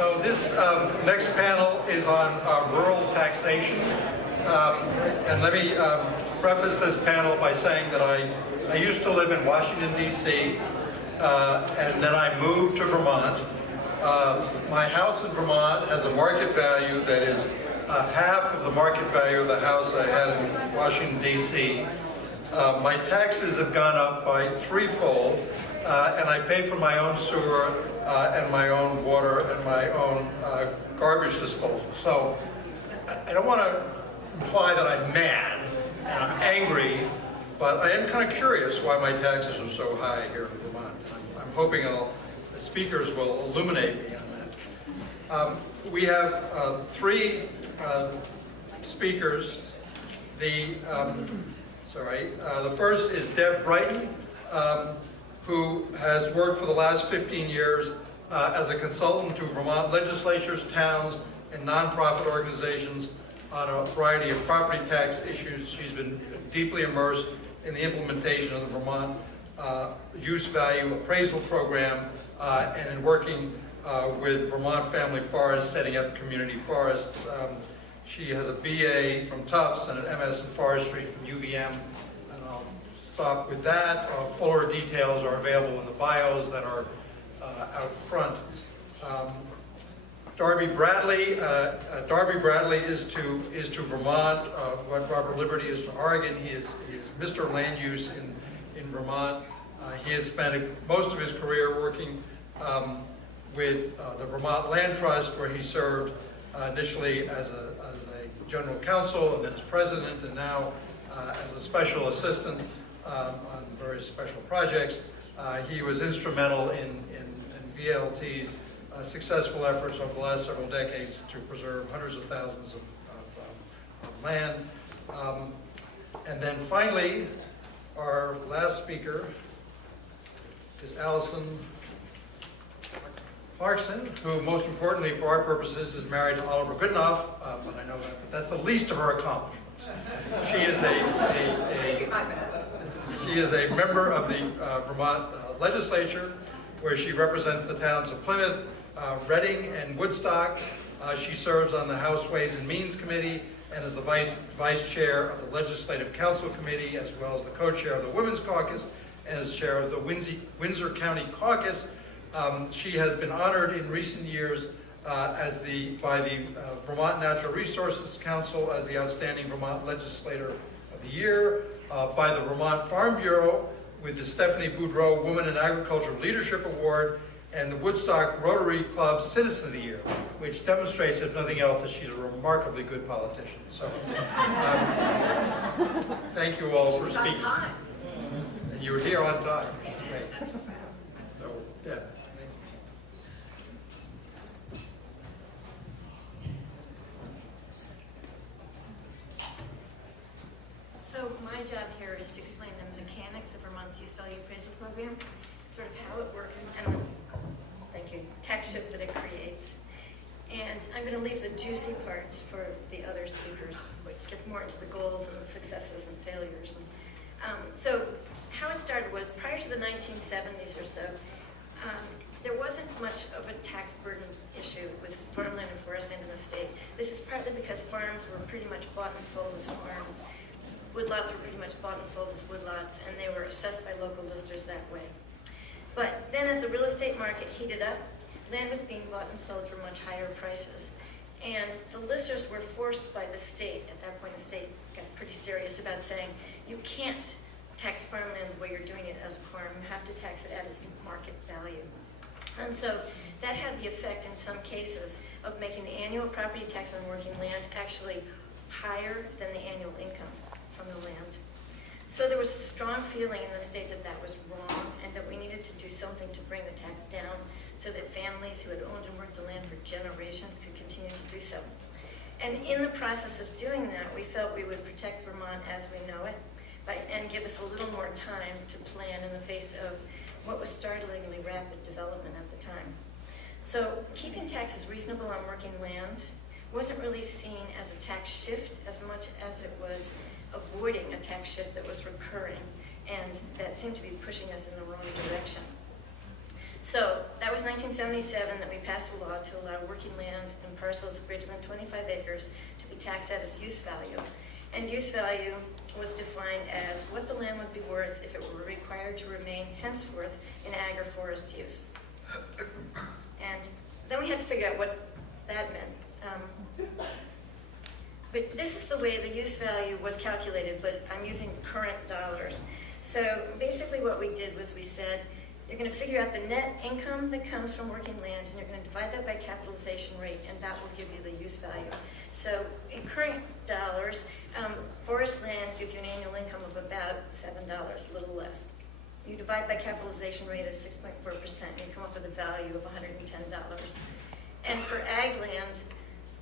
So this next panel is on rural taxation. And let me preface this panel by saying that I used to live in Washington, D.C., and then I moved to Vermont. My house in Vermont has a market value that is half of the market value of the house I had in Washington, D.C. My taxes have gone up by threefold, and I pay for my own sewer and my own water and my own garbage disposal. So I don't want to imply that I'm mad and I'm angry, but I am kind of curious why my taxes are so high here in Vermont. I'm hoping the speakers will illuminate me on that. We have three speakers. The first is Deb Brighton, who has worked for the last 15 years as a consultant to Vermont legislatures, towns, and nonprofit organizations on a variety of property tax issues. She's been deeply immersed in the implementation of the Vermont Use Value Appraisal Program and in working with Vermont Family Forests, setting up community forests. She has a BA from Tufts and an MS in Forestry from UVM. And I'll stop with that. Fuller details are available in the bios that are out front. Darby Bradley is to Vermont what Robert Liberty is to Oregon. He is Mr. Land Use in Vermont. He has spent most of his career working with the Vermont Land Trust, where he served initially as a general counsel and then as president, and now as a special assistant on various special projects. He was instrumental in VLT's successful efforts over the last several decades to preserve hundreds of thousands of land. And then finally, our last speaker is Alison Parson, who most importantly for our purposes is married to Oliver Goodenough, but I know that's the least of her accomplishments. She is a member of the Vermont legislature, where she represents the towns of Plymouth, Reading, and Woodstock. She serves on the House Ways and Means Committee and is the vice chair of the Legislative Council Committee, as well as the co-chair of the Women's Caucus and as chair of the Windsor County Caucus. She has been honored in recent years by the Vermont Natural Resources Council as the Outstanding Vermont Legislator of the Year, by the Vermont Farm Bureau with the Stephanie Boudreau Woman in Agriculture Leadership Award, and the Woodstock Rotary Club Citizen of the Year, which demonstrates, if nothing else, that she's a remarkably good politician. So, thank you all for speaking. And you were here on time, which is great. So, yeah. So my job here is to explain the mechanics of Vermont's Use Value Appraisal Program, sort of how it works, and thank you, tax shift that it creates. And I'm going to leave the juicy parts for the other speakers, which get more into the goals and the successes and failures. So how it started was prior to the 1970s or so, there wasn't much of a tax burden issue with farmland and forest land in the state. This is partly because farms were pretty much bought and sold as farms. Woodlots were pretty much bought and sold as woodlots, and they were assessed by local listers that way. But then as the real estate market heated up, land was being bought and sold for much higher prices. And the listers were forced by the state. At that point, the state got pretty serious about saying, you can't tax farmland the way you're doing it as a farm. You have to tax it at its market value. And so that had the effect in some cases of making the annual property tax on working land actually higher than the annual income from the land. So there was a strong feeling in the state that that was wrong and that we needed to do something to bring the tax down so that families who had owned and worked the land for generations could continue to do so. And in the process of doing that, we felt we would protect Vermont as we know it and give us a little more time to plan in the face of what was startlingly rapid development at the time. So keeping taxes reasonable on working land wasn't really seen as a tax shift as much as it was avoiding a tax shift that was recurring and that seemed to be pushing us in the wrong direction. So that was 1977 that we passed a law to allow working land in parcels greater than 25 acres to be taxed at its use value. And use value was defined as what the land would be worth if it were required to remain henceforth in agri-forest use. And then we had to figure out what that meant. But this is the way the use value was calculated, but I'm using current dollars. So basically what we did was we said, you're going to figure out the net income that comes from working land, and you're going to divide that by capitalization rate, and that will give you the use value. So in current dollars, forest land gives you an annual income of about $7, a little less. You divide by capitalization rate of 6.4%, and you come up with a value of $110. And for ag land,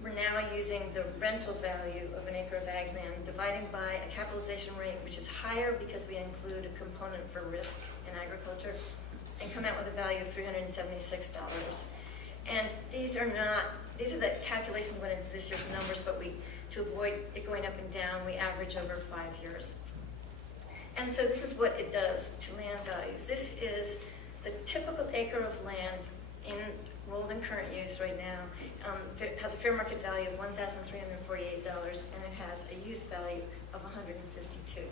we're now using the rental value of an acre of ag land, dividing by a capitalization rate, which is higher because we include a component for risk in agriculture, and come out with a value of $376. And these are the calculations that went into this year's numbers, but to avoid it going up and down, we average over 5 years. And so this is what it does to land values. This is the typical acre of land enrolled in current use right now. It has a fair market value of $1,348, and it has a use value of $152.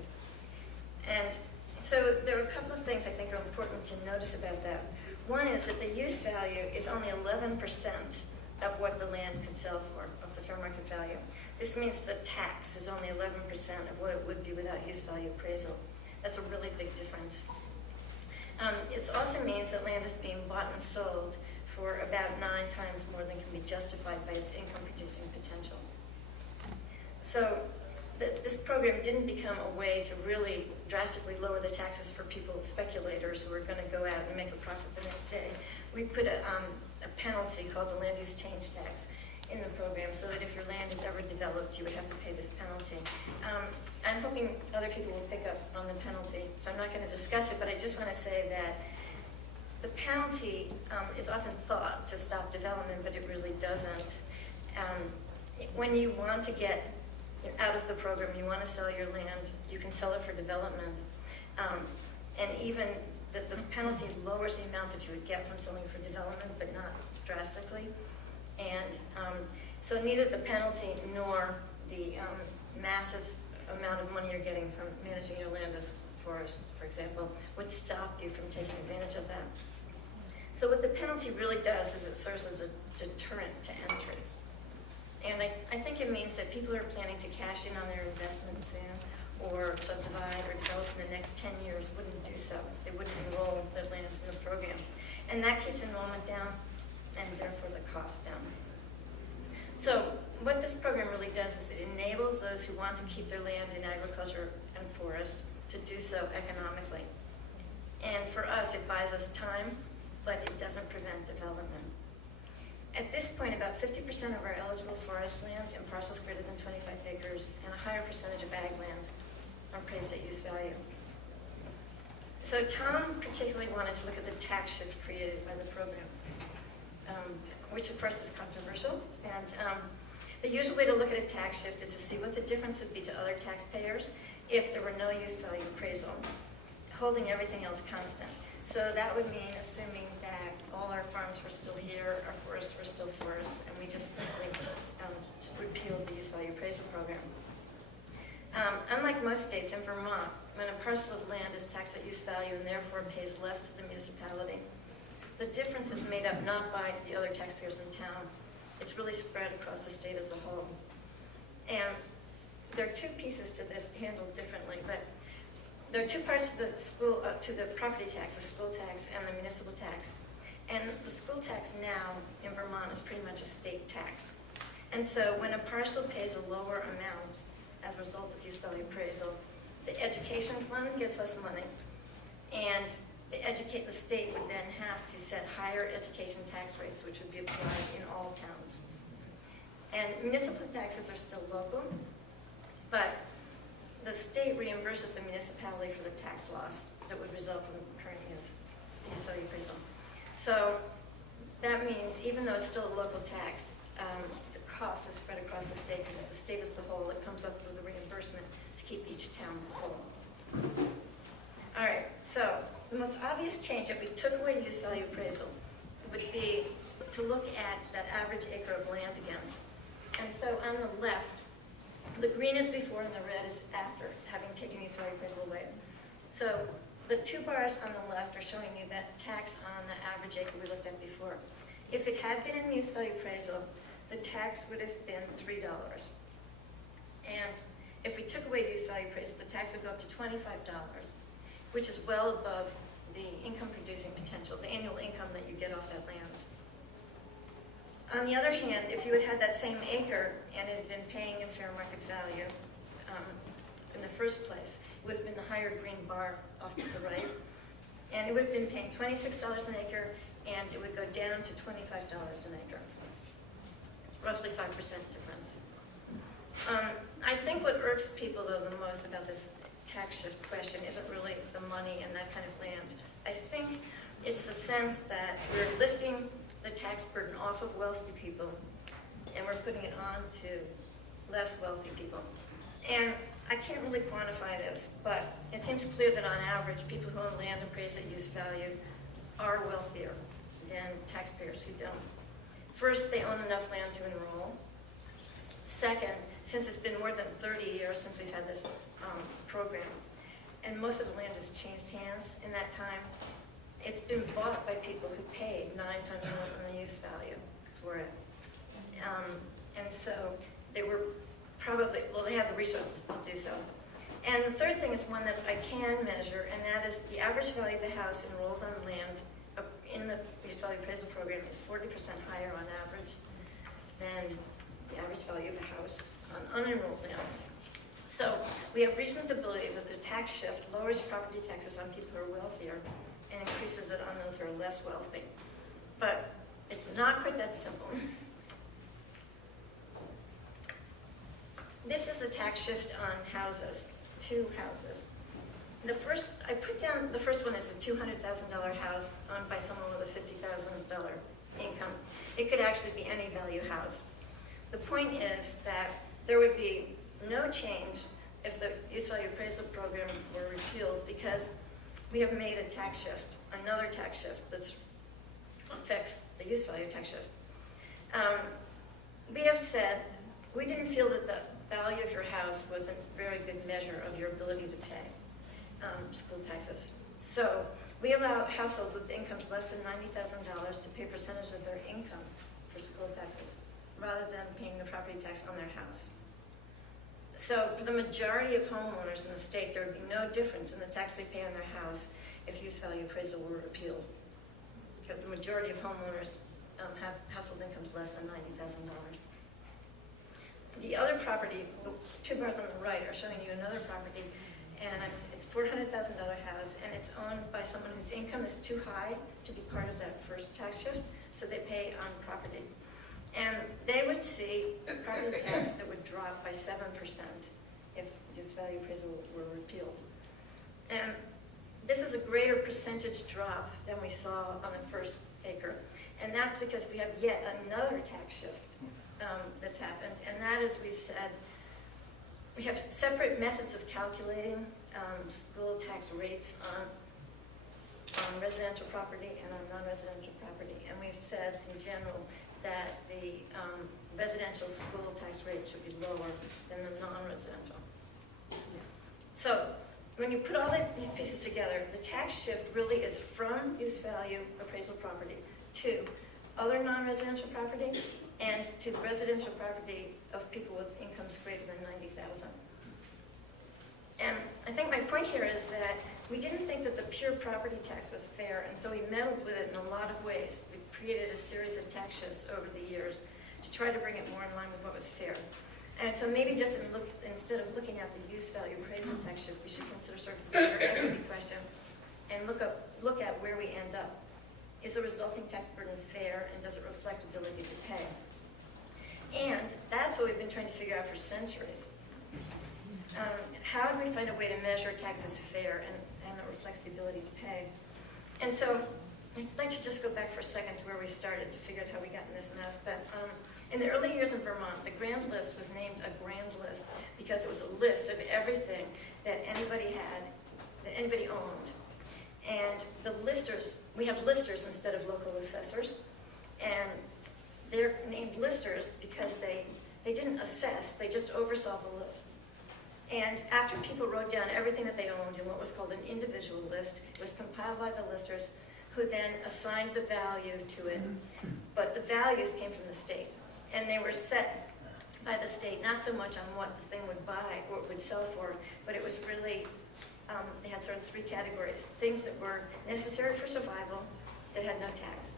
And so there are a couple of things I think are important to notice about that. One is that the use value is only 11% of what the land could sell for, of the fair market value. This means the tax is only 11% of what it would be without use value appraisal. That's a really big difference. It also means that land is being bought and sold for about 9 times more than can be justified by its income-producing potential. So this program didn't become a way to really drastically lower the taxes for people, speculators who are going to go out and make a profit the next day. We put a penalty called the land use change tax in the program so that if your land is ever developed, you would have to pay this penalty. I'm hoping other people will pick up on the penalty, so I'm not going to discuss it, but I just want to say that the penalty is often thought to stop development, but it really doesn't. When you want to get out of the program, you want to sell your land, you can sell it for development. And even the penalty lowers the amount that you would get from selling for development, but not drastically. And so neither the penalty nor the massive amount of money you're getting from managing your land as forest, for example, would stop you from taking advantage of that. So what the penalty really does is it serves as a deterrent to entry. And I think it means that people who are planning to cash in on their investment soon or subdivide or develop in the next 10 years wouldn't do so. They wouldn't enroll their land in the program. And that keeps enrollment down and therefore the cost down. So what this program really does is it enables those who want to keep their land in agriculture and forest to do so economically. And for us, it buys us time, but it doesn't prevent development. At this point, about 50% of our eligible forest land in parcels greater than 25 acres and a higher percentage of ag land are appraised at use value. So Tom particularly wanted to look at the tax shift created by the program, which of course is controversial. And the usual way to look at a tax shift is to see what the difference would be to other taxpayers if there were no use value appraisal, holding everything else constant. So that would mean assuming that all our farms were still here, our forests were still forests, and we just simply repealed the use value appraisal program. Unlike most states, in Vermont, when a parcel of land is taxed at use value and therefore pays less to the municipality, the difference is made up not by the other taxpayers in town. It's really spread across the state as a whole. And there are two pieces to this handled differently, but there are two parts to the property tax, the school tax and the municipal tax. And the school tax now in Vermont is pretty much a state tax. And so when a parcel pays a lower amount as a result of use value appraisal, the education fund gets less money, and the state would then have to set higher education tax rates, which would be applied in all towns. And municipal taxes are still local, but the state reimburses the municipality for the tax loss that would result from current use value appraisal. So that means even though it's still a local tax, the cost is spread across the state because it's the state as the whole that comes up with the reimbursement to keep each town whole. All right, so the most obvious change, if we took away use value appraisal, would be to look at that average acre of land again. And so on the left, the green is before and the red is after, having taken use value appraisal away. So the two bars on the left are showing you that tax on the average acre we looked at before. If it had been in use value appraisal, the tax would have been $3. And if we took away use value appraisal, the tax would go up to $25, which is well above the income producing potential, the annual income that you get off that land. On the other hand, if you had had that same acre and it had been paying in fair market value in the first place, it would have been the higher green bar off to the right, and it would have been paying $26 an acre, and it would go down to $25 an acre, roughly 5% difference. I think what irks people, though, the most about this tax shift question isn't really the money and that kind of land. I think it's the sense that we're lifting the tax burden off of wealthy people and we're putting it on to less wealthy people. And I can't really quantify this, but it seems clear that on average, people who own land appraised at use value are wealthier than taxpayers who don't. First, they own enough land to enroll. Second, since it's been more than 30 years since we've had this program, and most of the land has changed hands in that time, it's been bought by people who paid 9 times more than the use value for it. And so they were probably, well, they had the resources to do so. And the third thing is one that I can measure, and that is the average value of the house enrolled on land in the use value appraisal program is 40% higher on average than the average value of the house on unenrolled land. So we have reason to believe that the tax shift lowers property taxes on people who are wealthier and increases it on those who are less wealthy. But it's not quite that simple. This is the tax shift on houses, 2 houses. The first, I put down, the first one is a $200,000 house owned by someone with a $50,000 income. It could actually be any value house. The point is that there would be no change if the use value appraisal program were repealed because we have made a tax shift, another tax shift that affects the use value tax shift. We have said we didn't feel that the value of your house was a very good measure of your ability to pay school taxes. So we allow households with incomes less than $90,000 to pay a percentage of their income for school taxes rather than paying the property tax on their house. So for the majority of homeowners in the state, there would be no difference in the tax they pay on their house if use value appraisal were repealed, because the majority of homeowners have household incomes less than $90,000. The other property, the 2 bars on the right are showing you another property, and it's $400,000 house, and it's owned by someone whose income is too high to be part of that first tax shift, so they pay on property. And they would see a property tax that would drop by 7% if use value appraisal were repealed. And this is a greater percentage drop than we saw on the first acre. And that's because we have yet another tax shift that's happened. And that is, we've said, we have separate methods of calculating school tax rates on residential property and on non-residential property. And we've said, in general, that the residential school tax rate should be lower than the non-residential. So when you put all these pieces together, the tax shift really is from use value appraisal property to other non-residential property and to the residential property of people with incomes greater than $90,000. And I think my point here is that we didn't think that the pure property tax was fair, and so we meddled with it in a lot of ways. We created a series of tax shifts over the years to try to bring it more in line with what was fair. And so maybe just instead of looking at the use value appraisal tax shift, we should consider sort of a bigger equity question and look at where we end up. Is the resulting tax burden fair, and does it reflect ability to pay? And that's what we've been trying to figure out for centuries. How do we find a way to measure taxes fair and it reflects the ability to pay? And so I'd like to just go back for a second to where we started to figure out how we got in this mess. But in the early years in Vermont, the grand list was named a grand list because it was a list of everything that anybody had that anybody owned. And the listers, we have listers instead of local assessors, and they're named listers because they didn't assess, they just oversaw the lists. And after people wrote down everything that they owned in what was called an individual list, it was compiled by the listers, who then assigned the value to it. But the values came from the state, and they were set by the state, not so much on what the thing would buy or would sell for, but it was really, they had sort of three categories. Things that were necessary for survival that had no tax.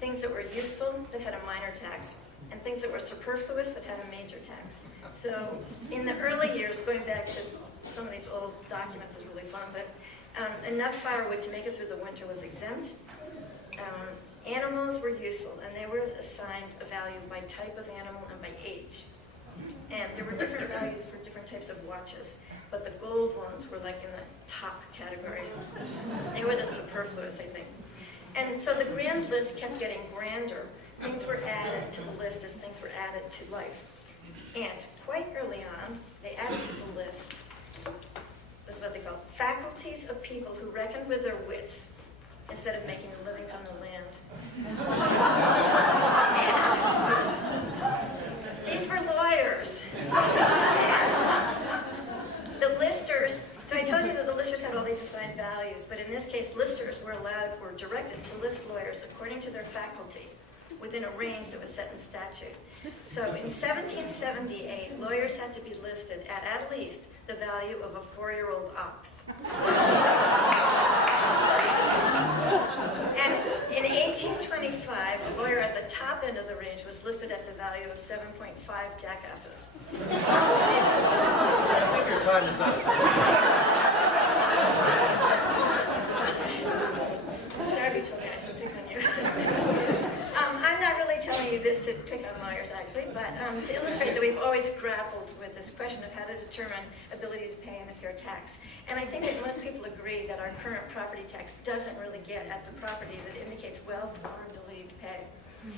Things that were useful that had a minor tax, and things that were superfluous that had a major tax. So in the early years, going back to some of these old documents is really fun, but enough firewood to make it through the winter was exempt. Animals were useful, and they were assigned a value by type of animal and by age. And there were different values for different types of watches, but the gold ones were like in the top category. They were the superfluous, I think. And so the grand list kept getting grander. Things were added to the list as things were added to life. And quite early on, they added to the list, this is what they call faculties of people who reckoned with their wits instead of making a living from the land. These were lawyers. The listers, so I told you that the listers had all these assigned values, but in this case, listers were directed to list lawyers according to their faculty within a range that was set in statute. So in 1778, lawyers had to be listed at least the value of a 4-year-old ox. And in 1825, a lawyer at the top end of the range was listed at the value of 7.5 jackasses. I think your time is up. Darby told me I should pick on you. I'm not really telling you this to pick on lawyers, actually, but to illustrate that we've always grappled with this question of how to determine ability to pay and a fair tax. And I think that most people agree that our current property tax doesn't really get at the property that indicates wealth or ability to pay.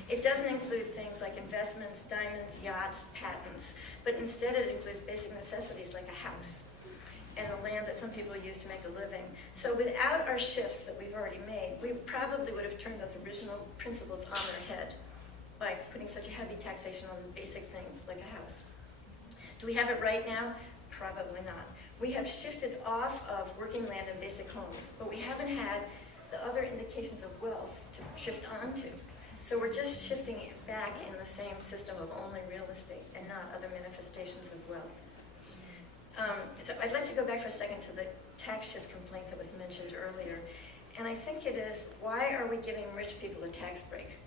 It doesn't include things like investments, diamonds, yachts, patents, but instead it includes basic necessities like a house and the land that some people use to make a living. So without our shifts that we've already made, we probably would have turned those original principles on their head by putting such a heavy taxation on basic things like a house. Do we have it right now? Probably not. We have shifted off of working land and basic homes, but we haven't had the other indications of wealth to shift onto. So we're just shifting it back in the same system of only real estate and not other manifestations of wealth. So I'd like to go back for a second to the tax shift complaint that was mentioned earlier. And I think it is, why are we giving rich people a tax break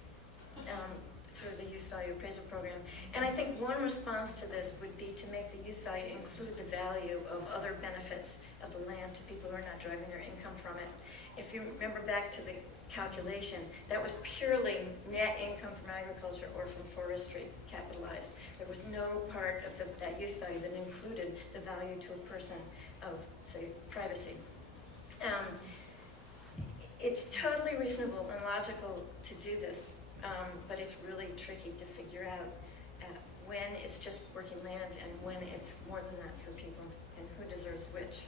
through the use value appraisal program? And I think one response to this would be to make the use value include the value of other benefits of the land to people who are not driving their income from it. If you remember back to the calculation, that was purely net income from agriculture or from forestry capitalized. There was no part of that use value that included the value to a person of, say, privacy. It's totally reasonable and logical to do this, but it's really tricky to figure out when it's just working land and when it's more than that for people and who deserves which.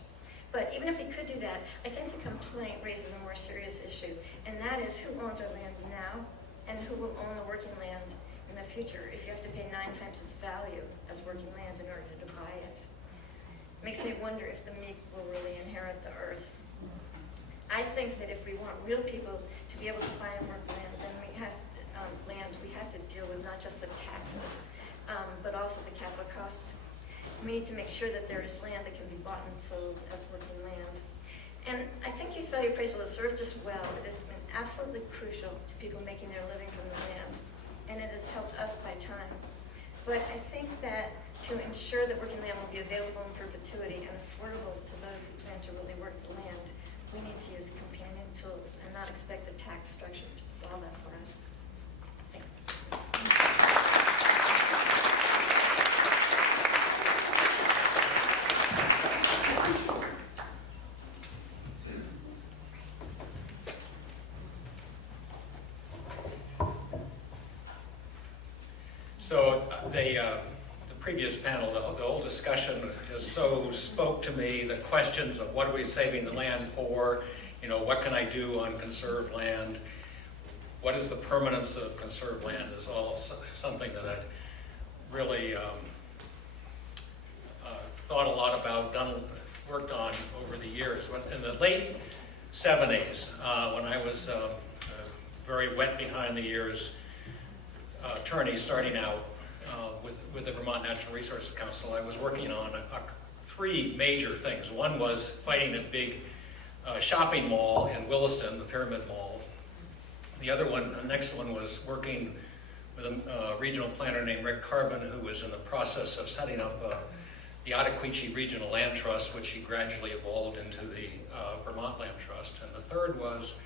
But even if we could do that, I think the complaint raises a more serious issue, and that is who owns our land now and who will own the working land in the future if you have to pay 9 times its value as working land in order to buy it. It makes me wonder if the meek will really inherit the earth. I think that if we want real people to be able to buy and work land, then we have to deal with not just the taxes, but also the capital costs. We need to make sure that there is land that can be bought and sold as working land. And I think use value appraisal has served us well. It has been absolutely crucial to people making their living from the land, and it has helped us buy time. But I think that to ensure that working land will be available in perpetuity and affordable to those who plan to really work the land, we need to use companion tools and not expect the tax structure to solve that for us. Thanks. So the previous panel, the whole discussion just so spoke to me, the questions of what are we saving the land for, you know, what can I do on conserved land, what is the permanence of conserved land is all something that I'd really thought a lot about, worked on over the years. In the late 70s, when I was very wet behind the ears attorney starting out with the Vermont Natural Resources Council, I was working on three major things. One was fighting a big shopping mall in Williston, the Pyramid Mall. The next one was working with a regional planner named Rick Carbon, who was in the process of setting up the Ottaquechee Regional Land Trust, which he gradually evolved into the Vermont Land Trust. And the third was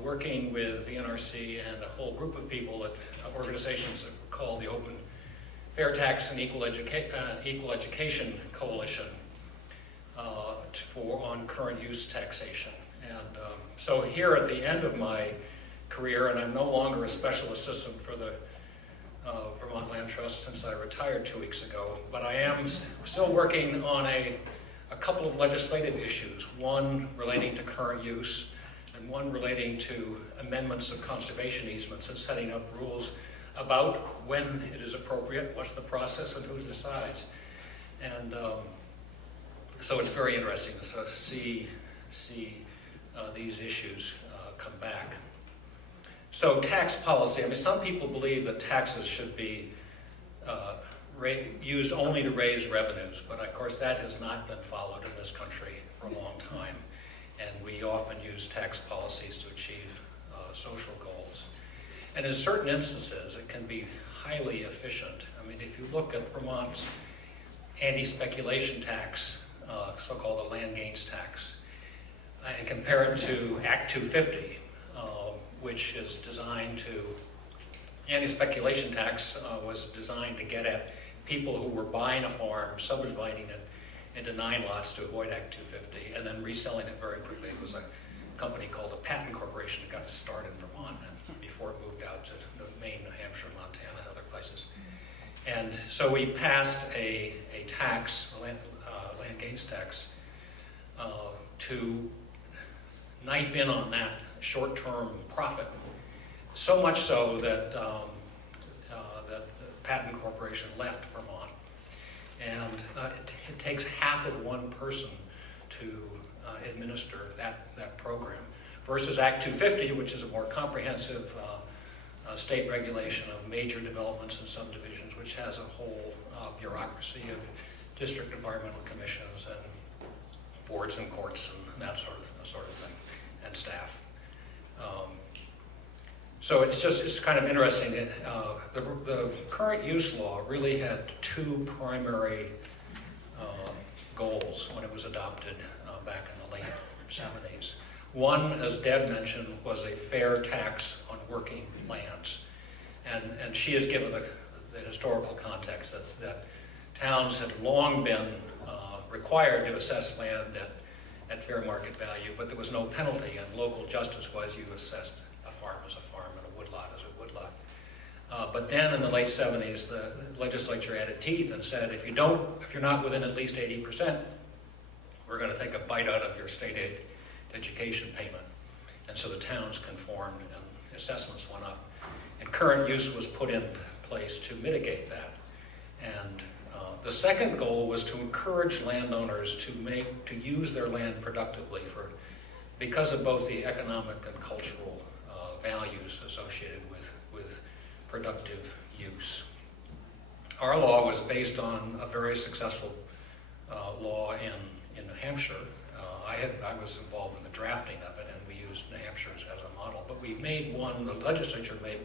working with VNRC and a whole group of people at organizations that were called the Open Fair Tax and Equal Education Coalition on current use taxation. And so here at the end of my career, and I'm no longer a special assistant for the Vermont Land Trust since I retired 2 weeks ago, but I am still working on a couple of legislative issues, one relating to current use and one relating to amendments of conservation easements and setting up rules about when it is appropriate, what's the process, and who decides. And so it's very interesting to sort of see these issues come back. So tax policy, I mean, some people believe that taxes should be used only to raise revenues, but of course that has not been followed in this country for a long time. And we often use tax policies to achieve social goals. And in certain instances, it can be highly efficient. I mean, if you look at Vermont's anti-speculation tax, so-called the land gains tax, and compare it to Act 250, which is designed to, anti-speculation tax was designed to get at people who were buying a farm, subdividing it into 9 lots to avoid Act 250, and then reselling it very quickly. It was a company called the Patent Corporation that got its start in Vermont before it moved out to Maine, New Hampshire, Montana, and other places. And so we passed a tax, land gains tax, to knife in on that short-term profit, so much so that that the Patent Corporation left Vermont. And it takes half of one person to administer that program, versus Act 250, which is a more comprehensive state regulation of major developments and subdivisions, which has a whole bureaucracy of district environmental commissions and boards and courts and that sort of thing, and staff. So it's kind of interesting. The current use law really had two primary goals when it was adopted back in the late 70s. One, as Deb mentioned, was a fair tax on working lands. And she has given the historical context that towns had long been required to assess land at fair market value, but there was no penalty, and local justice was you assessed a farm as a farm and a woodlot as a woodlot. But then in the late 70s, the legislature added teeth and said, if you're not within at least 80%, we're going to take a bite out of your state aid education payment. And so the towns conformed and assessments went up. And current use was put in place to mitigate that. And the second goal was to encourage landowners to use their land productively because of both the economic and cultural values associated with productive use. Our law was based on a very successful law in New Hampshire. I was involved in the drafting of it, and we used New Hampshire as a model. But the legislature made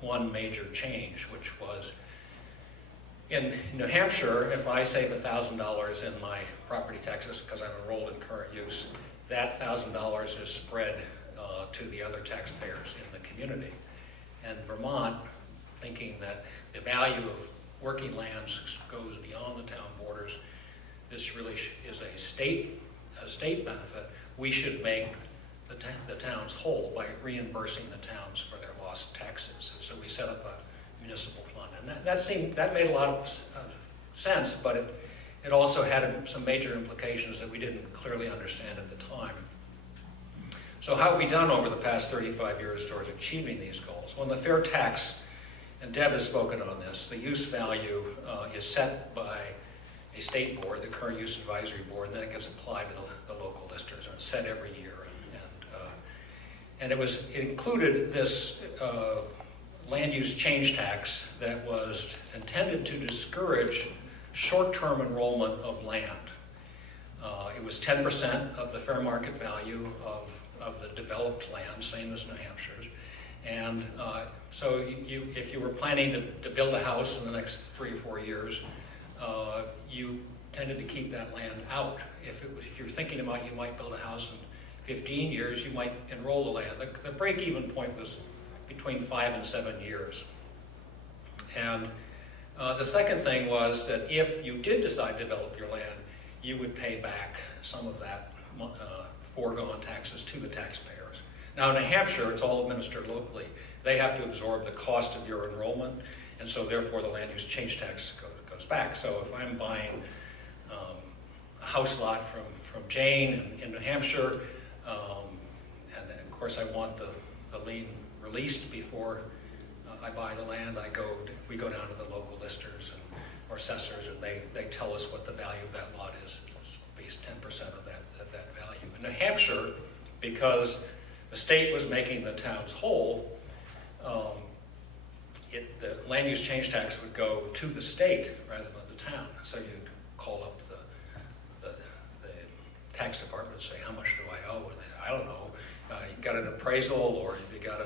one major change, which was, in New Hampshire, if I save $1,000 in my property taxes because I'm enrolled in current use, that $1,000 is spread to the other taxpayers in the community. And Vermont, thinking that the value of working lands goes beyond the town borders, this really is a state benefit. We should make the towns whole by reimbursing the towns for their lost taxes. So we set up municipal fund. And that made a lot of sense, but it also had some major implications that we didn't clearly understand at the time. So how have we done over the past 35 years towards achieving these goals? Well, in the fair tax, and Deb has spoken on this, the use value is set by a state board, the Current Use Advisory Board, and then it gets applied to the local listers, and it's set every year. And it included this land use change tax that was intended to discourage short-term enrollment of land. It was 10% of the fair market value of the developed land, same as New Hampshire's. And so if you were planning to build a house in the next 3 or 4 years, you tended to keep that land out. If you're thinking about you might build a house in 15 years, you might enroll the land. The break-even point was between 5 and 7 years. And the second thing was that if you did decide to develop your land, you would pay back some of that foregone taxes to the taxpayers. Now in New Hampshire, it's all administered locally. They have to absorb the cost of your enrollment, and so therefore the land use change tax goes back. So if I'm buying a house lot from Jane in New Hampshire, and of course I want the lien released before I buy the land, we go down to the local listers or assessors, and they tell us what the value of that lot is. It's based 10% of that value. In New Hampshire, because the state was making the towns whole, the land use change tax would go to the state rather than the town. So you'd call up the tax department and say, how much do I owe? And they say, I don't know. You got an appraisal, or you got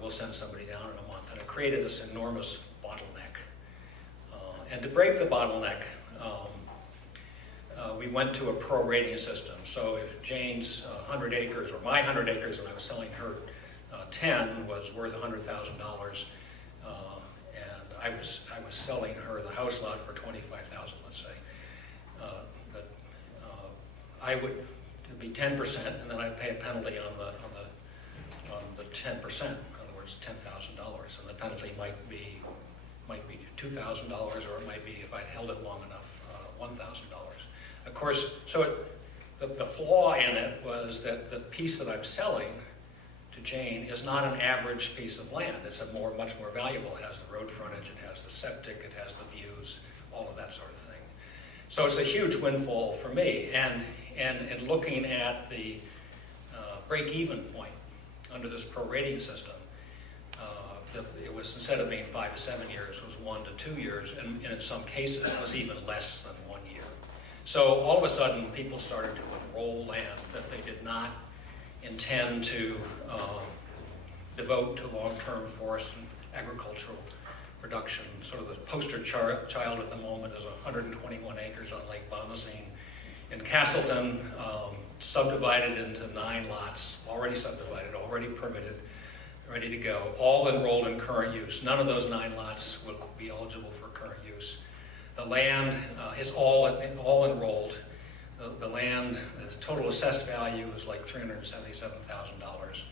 we'll send somebody down in a month. And it created this enormous bottleneck. And to break the bottleneck, we went to a prorating system. So if Jane's 100 acres, or my 100 acres, and I was selling her 10, was worth $100,000, and I was selling her the house lot for $25,000, let's say. It'd be 10%, and then I'd pay a penalty on the 10%. In other words, $10,000, and the penalty might be $2,000, or it might be, if I'd held it long enough, $1,000. Of course, so the flaw in it was that the piece that I'm selling to Jane is not an average piece of land. It's much more valuable. It has the road frontage, it has the septic, it has the views, all of that sort of thing. So it's a huge windfall for me. And looking at the break-even point under this prorating system, it was, instead of being 5 to 7 years, was 1 to 2 years, and in some cases it was even less than 1 year. So all of a sudden people started to enroll land that they did not intend to devote to long-term forest and agricultural production. Sort of the poster child at the moment is 121 acres on Lake Bombazine in Castleton, subdivided into 9 lots, already subdivided, already permitted, ready to go, all enrolled in current use. None of those 9 lots will be eligible for current use. The land is all enrolled. The land, the total assessed value is like $377,000.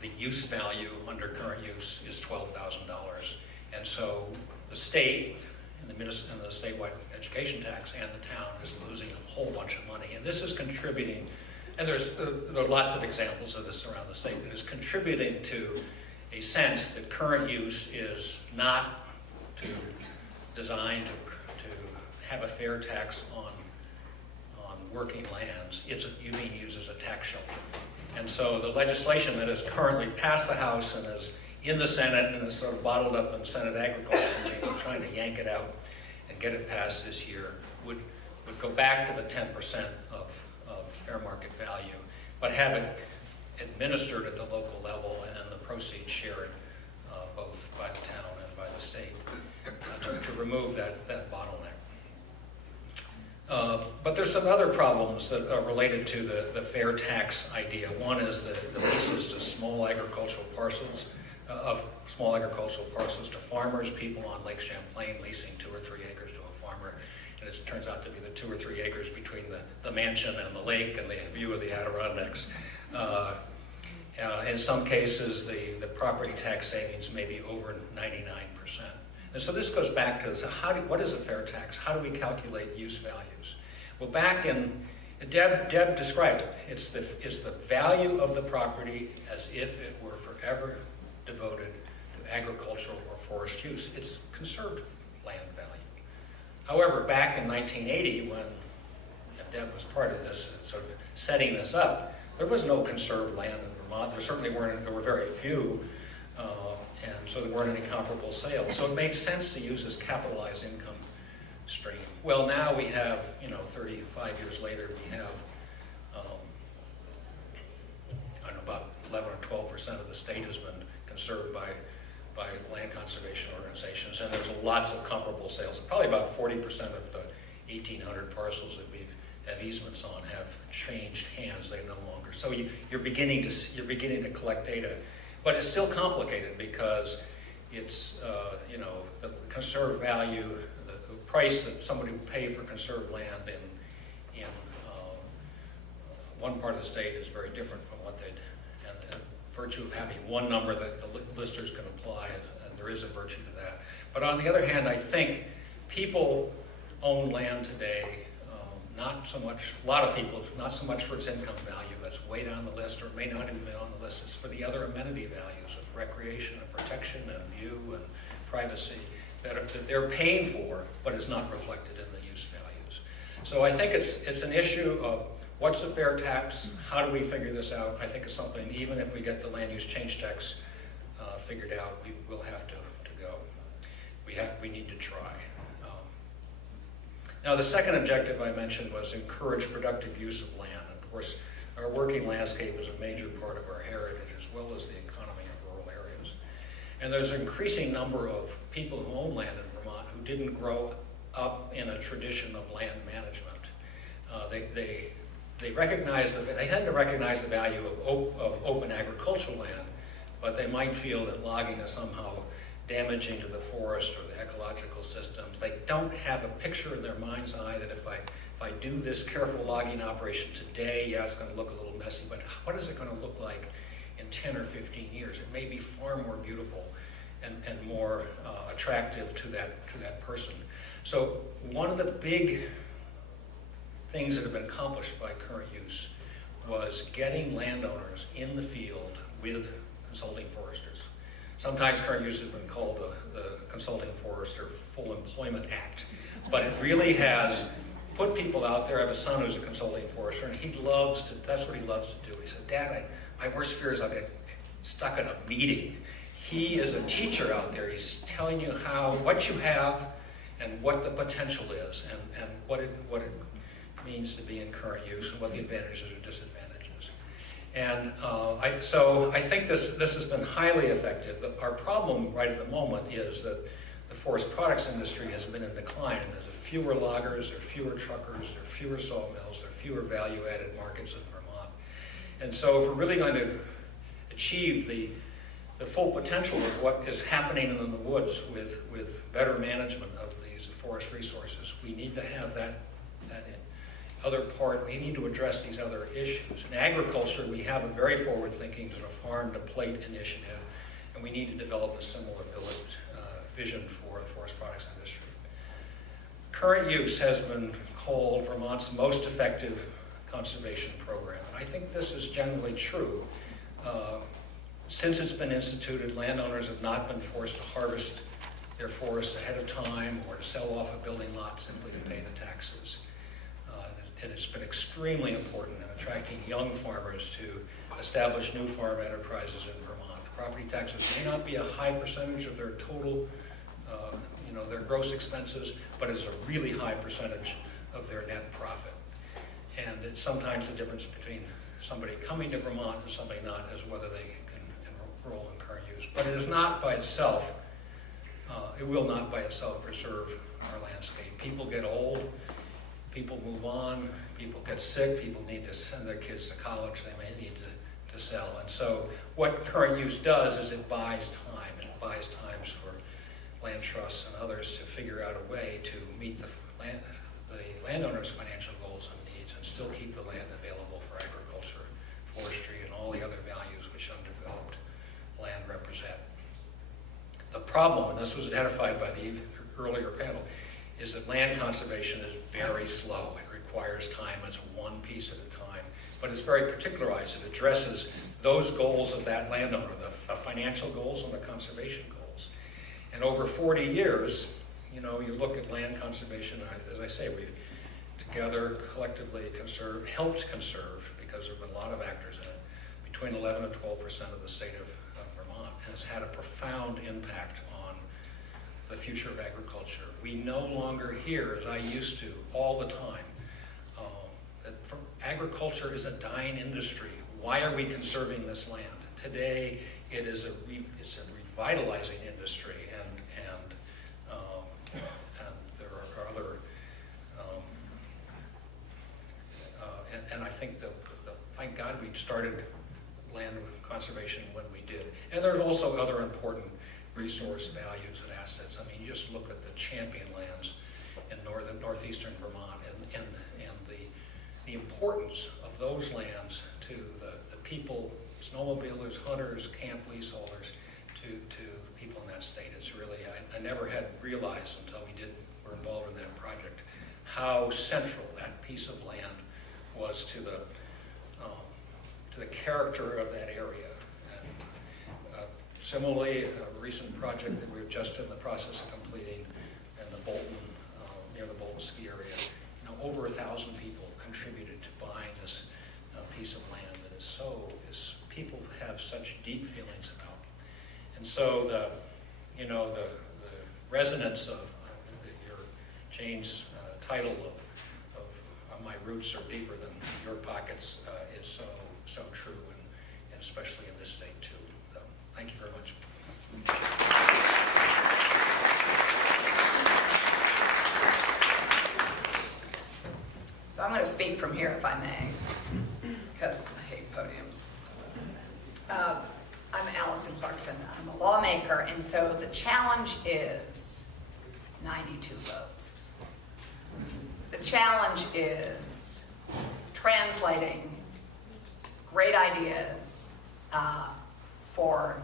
The use value under current use is $12,000. And so the state, and the statewide education tax, and the town is losing a whole bunch of money. And this is contributing, and there are lots of examples of this around the state, that is contributing to a sense that current use is not designed to have a fair tax on working lands. It's being used as a tax shelter. And so the legislation that has currently passed the House and is in the Senate and is sort of bottled up in Senate Agriculture Committee, trying to yank it out and get it passed this year, would go back to the 10% of fair market value, but have it administered at the local level and then the proceeds shared both by the town and by the state to remove that bottleneck. But there's some other problems that are related to the fair tax idea. One is the leases to small agricultural parcels, to farmers, people on Lake Champlain leasing 2 or 3 acres to a farmer. And it turns out to be the 2 or 3 acres between the mansion and the lake and the view of the Adirondacks. In some cases, the property tax savings may be over 99%. And so this goes back to, so what is a fair tax? How do we calculate use values? Well, back in, Deb described it. It's the value of the property as if it were forever devoted to agricultural or forest use. It's conserved land value. However, back in 1980, when Deb was part of this, sort of setting this up, there was no conserved land in Vermont. There were very few, and so there weren't any comparable sales. So it made sense to use this capitalized income stream. Well, now we have, 35 years later, we have, I don't know, about 11 or 12% of the state has been conserved by land conservation organizations, and there's lots of comparable sales. Probably about 40% of the 1,800 parcels that we've had easements on have changed hands. They no longer. So you're beginning to collect data, but it's still complicated because it's the conserved value, the price that somebody would pay for conserved land in one part of the state is very different from what they'd. And virtue of having one number that the listers can apply, and there is a virtue to that. But on the other hand, I think people own land today. Not so much, a lot of people, not so much for its income value, that's way down the list, or it may not even be on the list. It's for the other amenity values of recreation and protection and view and privacy that they're paying for, but it's not reflected in the use values. So I think it's an issue of what's a fair tax, how do we figure this out? I think it's something, even if we get the land use change tax figured out, we will have to go. We need to try. Now, the second objective I mentioned was encourage productive use of land. Of course, our working landscape is a major part of our heritage, as well as the economy of rural areas. And there's an increasing number of people who own land in Vermont who didn't grow up in a tradition of land management. They recognize they tend to recognize the value of open agricultural land, but they might feel that logging is somehow damaging to the forest or the ecological systems. They don't have a picture in their mind's eye that if I do this careful logging operation today, yeah, it's going to look a little messy, but what is it going to look like in 10 or 15 years? It may be far more beautiful and more attractive to that person. So one of the big things that have been accomplished by current use was getting landowners in the field with consulting foresters. Sometimes current use has been called the Consulting Forester Full Employment Act, but it really has put people out there. I have a son who's a consulting forester, and that's what he loves to do. He said, Dad, my worst fear is I'll get stuck in a meeting. He is a teacher out there. He's telling you what you have and what the potential is, and what it means to be in current use, and what the advantages or disadvantages. And so I think this has been highly effective. Our problem right at the moment is that the forest products industry has been in decline. There's fewer loggers, there are fewer truckers, there are fewer sawmills, there are fewer value-added markets in Vermont. And so if we're really going to achieve the full potential of what is happening in the woods with better management of these forest resources, we need to have that other part. We need to address these other issues. In agriculture, we have a very forward-thinking sort of farm-to-plate initiative, and we need to develop a similar vision for the forest products industry. Current use has been called Vermont's most effective conservation program, and I think this is generally true. Since it's been instituted, landowners have not been forced to harvest their forests ahead of time or to sell off a building lot simply to pay the taxes. And it's been extremely important in attracting young farmers to establish new farm enterprises in Vermont. Property taxes may not be a high percentage of their total, their gross expenses, but it's a really high percentage of their net profit. And it's sometimes the difference between somebody coming to Vermont and somebody not as whether they can enroll in current use. But it is not by itself, it will not by itself preserve our landscape. People get old. People move on, people get sick, people need to send their kids to college, they may need to sell. And so what current use does is it buys time. It buys times for land trusts and others to figure out a way to meet the landowner's financial goals and needs and still keep the land available for agriculture, forestry, and all the other values which problem, and this was identified by the earlier panel, is that land conservation is very slow. It requires time. It's one piece at a time. But it's very particularized. It addresses those goals of that landowner, the financial goals and the conservation goals. And over 40 years, you know, you look at land conservation, as I say, we've together collectively helped conserve, because there have been a lot of actors in it, between 11 and 12% of the state of Vermont, and it's had a profound impact on the future of agriculture. We no longer hear, as I used to all the time, that agriculture is a dying industry. Why are we conserving this land? Today, it's a revitalizing industry, and there are other, and I think thank God we started land conservation when we did. And there's also other important resource values and assets. I mean, you just look at the champion lands in northeastern Vermont, and the importance of those lands to the people, snowmobilers, hunters, camp leaseholders, to people in that state. It's really, I never had realized until were involved in that project, how central that piece of land was to the character of that area. And similarly, a recent project that we're just in the process of completing in the Bolton, near the Bolton ski area, you know, over 1,000 people contributed to buying this piece of land that is people have such deep feelings about. And so the resonance of Jane's title of my roots are deeper than your pockets is so true, and especially in this state too. So, thank you very much. So I'm going to speak from here, if I may, because I hate podiums. I'm Alison Parson. I'm a lawmaker, and so the challenge is 92 votes. The challenge is translating great ideas for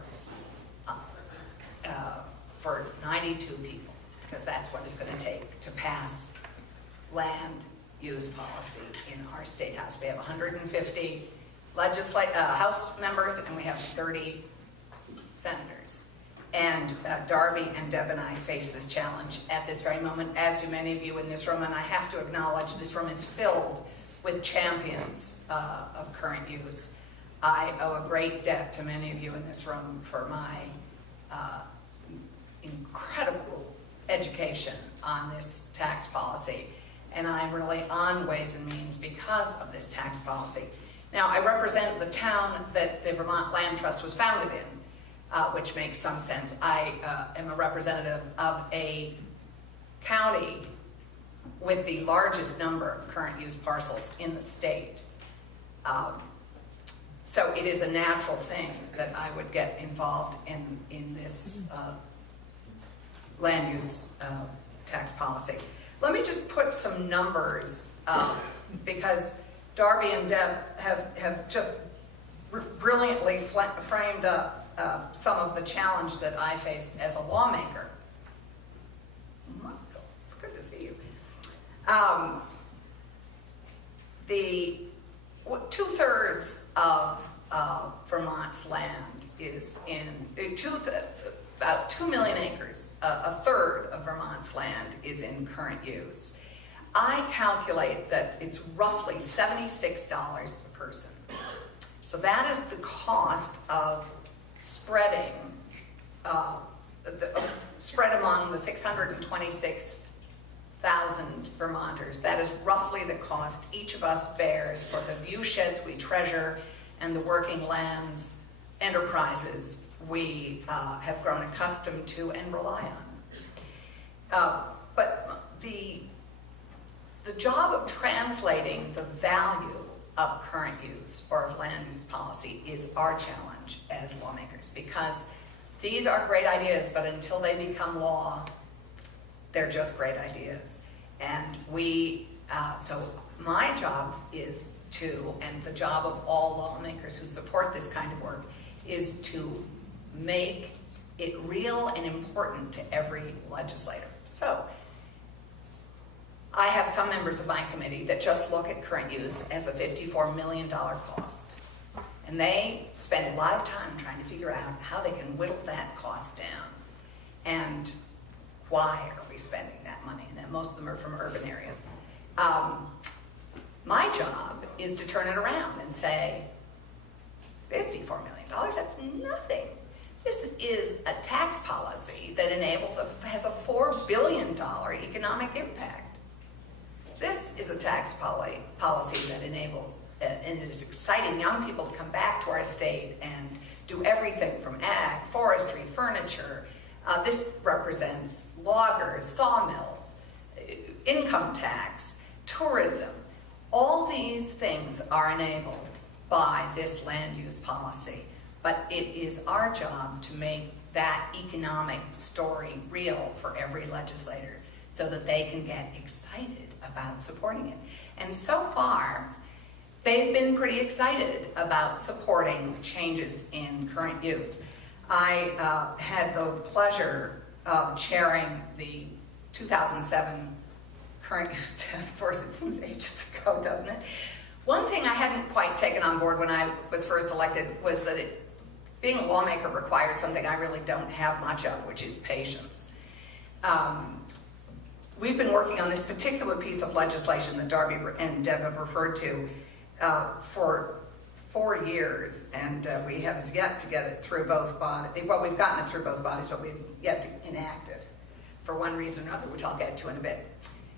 92 people, because that's what it's going to take to pass land use policy in our state house. We have 150 House members, and we have 30 senators. And Darby and Deb and I face this challenge at this very moment, as do many of you in this room, and I have to acknowledge this room is filled with champions of current use. I owe a great debt to many of you in this room for my incredible education on this tax policy, and I'm really on Ways and Means because of this tax policy. Now, I represent the town that the Vermont Land Trust was founded in, which makes some sense. I am a representative of a county with the largest number of current use parcels in the state. So it is a natural thing that I would get involved in this land use tax policy. Let me just put some numbers, because Darby and Deb have just brilliantly framed up some of the challenge that I face as a lawmaker. It's good to see you. The 2/3 of Vermont's land is in about 2 million acres. A third of Vermont's land is in current use. I calculate that it's roughly $76 per person. So that is the cost of spreading, spread among the 626,000 Vermonters. That is roughly the cost each of us bears for the view sheds we treasure and the working lands enterprises we have grown accustomed to and rely on. But the job of translating the value of current use or of land use policy is our challenge as lawmakers, because these are great ideas, but until they become law, they're just great ideas. And so my job is to, and the job of all lawmakers who support this kind of work, is to make real and important to every legislator. So, I have some members of my committee that just look at current use as a $54 million cost. And they spend a lot of time trying to figure out how they can whittle that cost down. And why are we spending that money? And that most of them are from urban areas. My job is to turn it around and say, $54 million, that's nothing. This is a tax policy that has a $4 billion economic impact. This is a tax policy that enables, and it is exciting young people to come back to our state and do everything from ag, forestry, furniture. This represents loggers, sawmills, income tax, tourism. All these things are enabled by this land use policy, but it is our job to make that economic story real for every legislator so that they can get excited about supporting it. And so far, they've been pretty excited about supporting changes in current use. I had the pleasure of chairing the 2007 Current Use Task Force. It seems ages ago, doesn't it? One thing I hadn't quite taken on board when I was first elected was that being a lawmaker required something I really don't have much of, which is patience. We've been working on this particular piece of legislation that Darby and Deb have referred to for 4 years, and we have yet to get it through both bodies. Well, we've gotten it through both bodies, but we've yet to enact it for one reason or another, which I'll get to in a bit.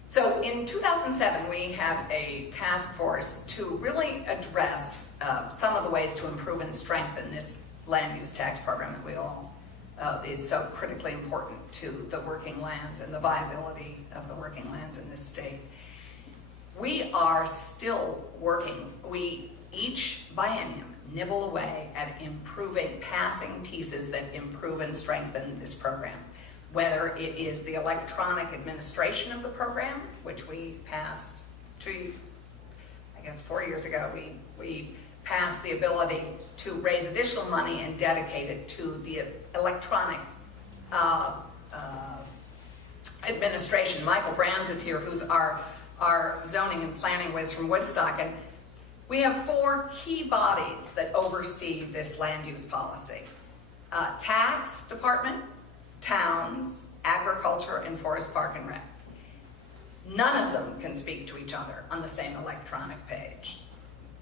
So in 2007, we had a task force to really address some of the ways to improve and strengthen this land use tax program that we all is so critically important to the working lands and the viability of the working lands in this state. We are still working. We each biennium nibble away at improving, passing pieces that improve and strengthen this program. Whether it is the electronic administration of the program, which we passed 4 years ago, we passed the ability to raise additional money and dedicate it to the electronic administration. Michael Brands is here, who's our zoning and planning whiz from Woodstock, and we have 4 key bodies that oversee this land use policy. Tax Department, Towns, Agriculture, and Forest Park and Rec. None of them can speak to each other on the same electronic page.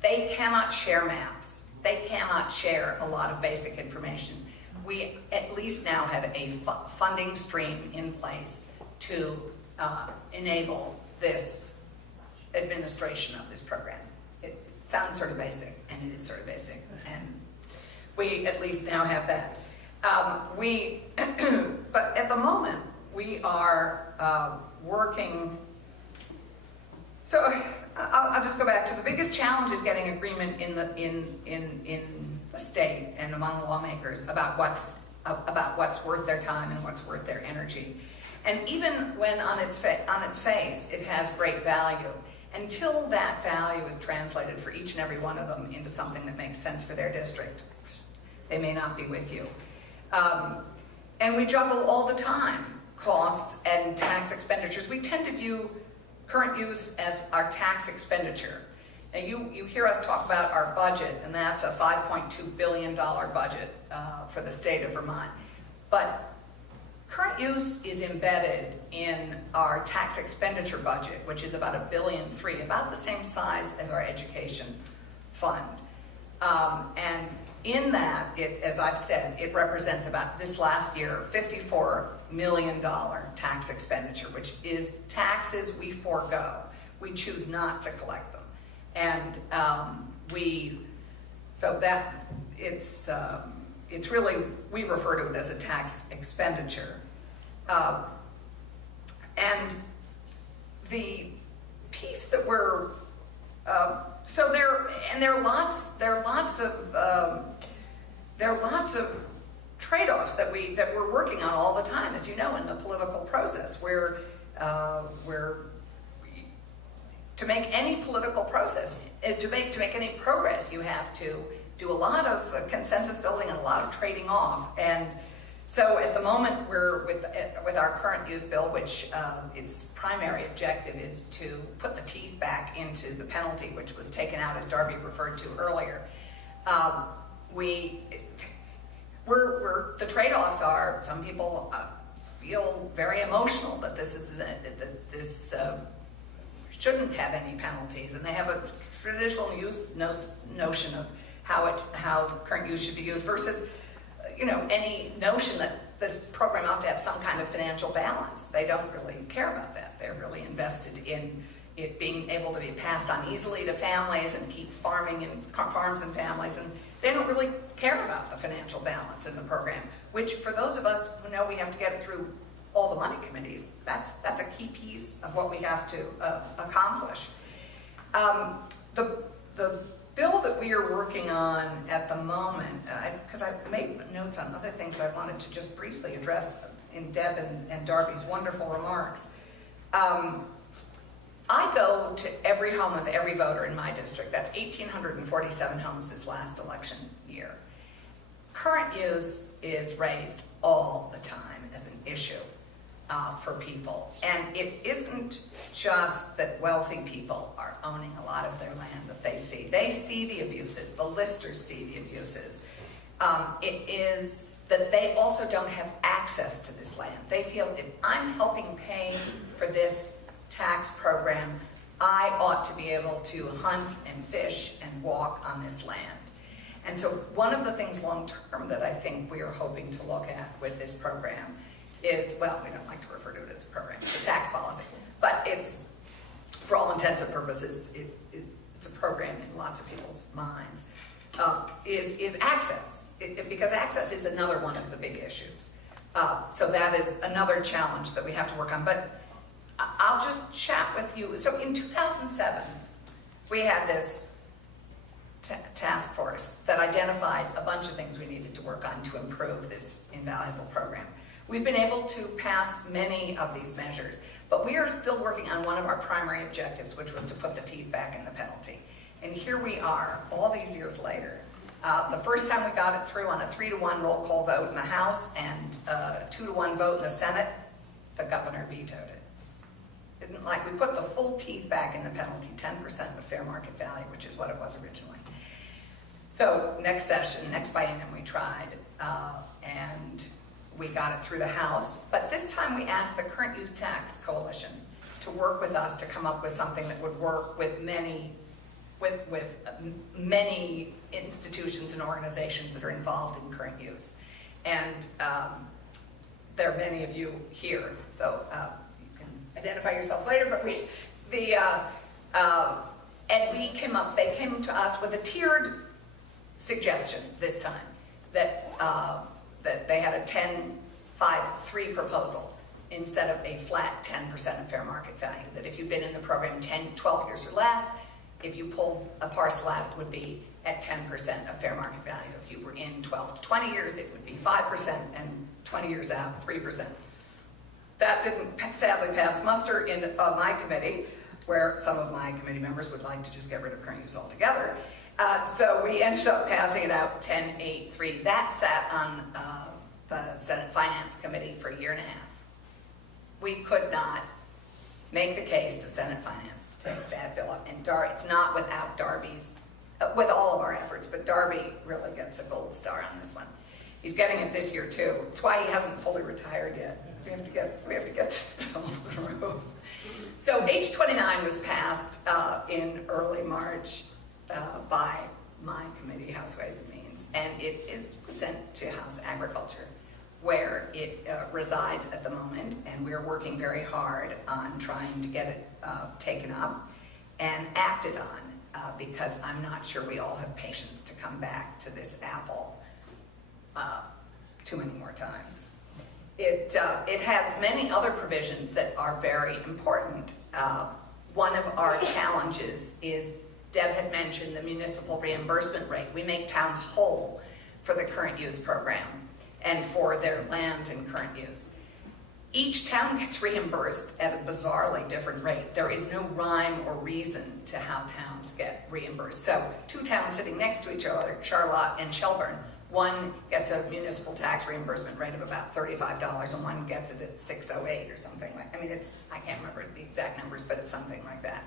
They cannot share maps. They cannot share a lot of basic information. We at least now have a funding stream in place to enable this administration of this program. It sounds sort of basic, and it is sort of basic, and we at least now have that. But at the moment, we are working. So I'll just go back to the biggest challenge is getting agreement in the state and among lawmakers about what's worth their time and what's worth their energy. And even when on its face it has great value, until that value is translated for each and every one of them into something that makes sense for their district, they may not be with you. And we juggle all the time costs and tax expenditures. We tend to view current use as our tax expenditure. Now you hear us talk about our budget, and that's a $5.2 billion budget for the state of Vermont. But current use is embedded in our tax expenditure budget, which is about $1.3 billion, about the same size as our education fund. And in that, as I've said, it represents about this last year, $54 million tax expenditure, which is taxes we forego. We choose not to collect them. And it's really, we refer to it as a tax expenditure. And the piece that we're, there are lots of trade-offs that we're working on all the time, as you know, in the political process, where to make any political process, to make any progress, you have to do a lot of consensus building and a lot of trading off. And So at the moment, we're with our current use bill, which its primary objective is to put the teeth back into the penalty, which was taken out, as Darby referred to earlier. The trade-offs are, some people feel very emotional that this shouldn't have any penalties, and they have a traditional notion of how current use should be used versus any notion that this program ought to have some kind of financial balance. They don't really care about that. They're really invested in it being able to be passed on easily to families and keep farms and families, and they don't really care about the financial balance in the program, which for those of us who know we have to get it through all the money committees, that's a key piece of what we have to accomplish. The bill that we are working on at the moment, because I made notes on other things I wanted to just briefly address in Deb and Darby's wonderful remarks. I go to every home of every voter in my district. That's 1,847 homes this last election year. Current use is raised all the time as an issue for people. And it isn't just that wealthy people are owning a lot of their land that they see. They see the abuses. The listers see the abuses. It is that they also don't have access to this land. They feel, if I'm helping pay for this tax program, I ought to be able to hunt and fish and walk on this land. And so one of the things long-term that I think we are hoping to look at with this program is, well, we don't like to refer to it as a program, it's a tax policy, but it's, for all intents and purposes, it's a program in lots of people's minds, is access, because access is another one of the big issues. So that is another challenge that we have to work on. But I'll just chat with you. So in 2007, we had this task force that identified a bunch of things we needed to work on to improve this invaluable program. We've been able to pass many of these measures, but we are still working on one of our primary objectives, which was to put the teeth back in the penalty. And here we are, all these years later. The first time we got it through on a 3-to-1 roll call vote in the House and a 2-to-1 vote in the Senate, the governor vetoed it. Didn't like, we put the full teeth back in the penalty, 10% of fair market value, which is what it was originally. So next session, next biennium, we tried, and we got it through the House. But this time we asked the Current Use Tax Coalition to work with us to come up with something that would work with many institutions and organizations that are involved in current use. And there are many of you here, so you can identify yourselves later, but they came to us with a tiered suggestion this time, that they had a 10-5-3 proposal instead of a flat 10% of fair market value, that if you've been in the program 12 years or less, if you pulled a parcel out, it would be at 10% of fair market value. If you were in 12 to 20 years, it would be 5%, and 20 years out, 3%. That didn't sadly pass muster in my committee, where some of my committee members would like to just get rid of current use altogether. So we ended up passing it out 10-8-3. That sat on the Senate Finance Committee for a year and a half. We could not make the case to Senate Finance to take that bill up. And it's not without Darby's, with all of our efforts, but Darby really gets a gold star on this one. He's getting it this year too. It's why he hasn't fully retired yet. We have to get this bill through. So H29 was passed in early March by my committee, House Ways and Means, and it is sent to House Agriculture, where it resides at the moment, and we're working very hard on trying to get it taken up and acted on, because I'm not sure we all have patience to come back to this apple too many more times. It has many other provisions that are very important. One of our challenges is, Deb had mentioned, the municipal reimbursement rate. We make towns whole for the current use program and for their lands in current use. Each town gets reimbursed at a bizarrely different rate. There is no rhyme or reason to how towns get reimbursed. So 2 towns sitting next to each other, Charlotte and Shelburne, One gets a municipal tax reimbursement rate of about $35 and one gets it at $608 or something like, I mean, I can't remember the exact numbers, but it's something like that.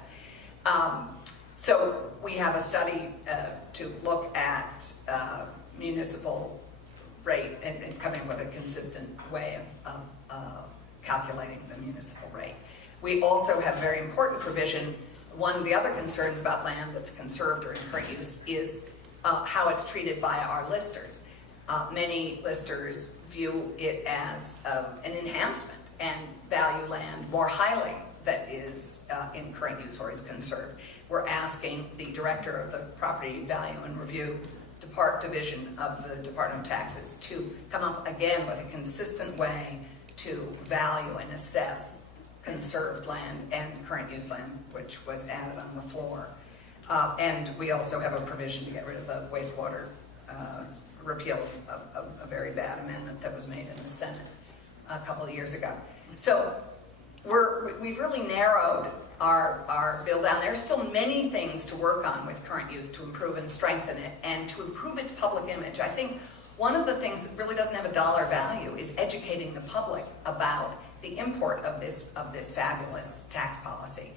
So we have a study to look at municipal rate and coming up with a consistent way of calculating the municipal rate. We also have very important provision. One of the other concerns about land that's conserved or in current use is how it's treated by our listers. Many listers view it as an enhancement and value land more highly that is in current use or is conserved. We're asking the director of the Property Value and Review Division of the Department of Taxes to come up again with a consistent way to value and assess conserved land and current use land, which was added on the floor. And we also have a provision to get rid of the wastewater repeal of a very bad amendment that was made in the Senate a couple of years ago. So we've really narrowed our bill down. There's still many things to work on with current use to improve and strengthen it and to improve its public image. I think one of the things that really doesn't have a dollar value is educating the public about the import of this fabulous tax policy.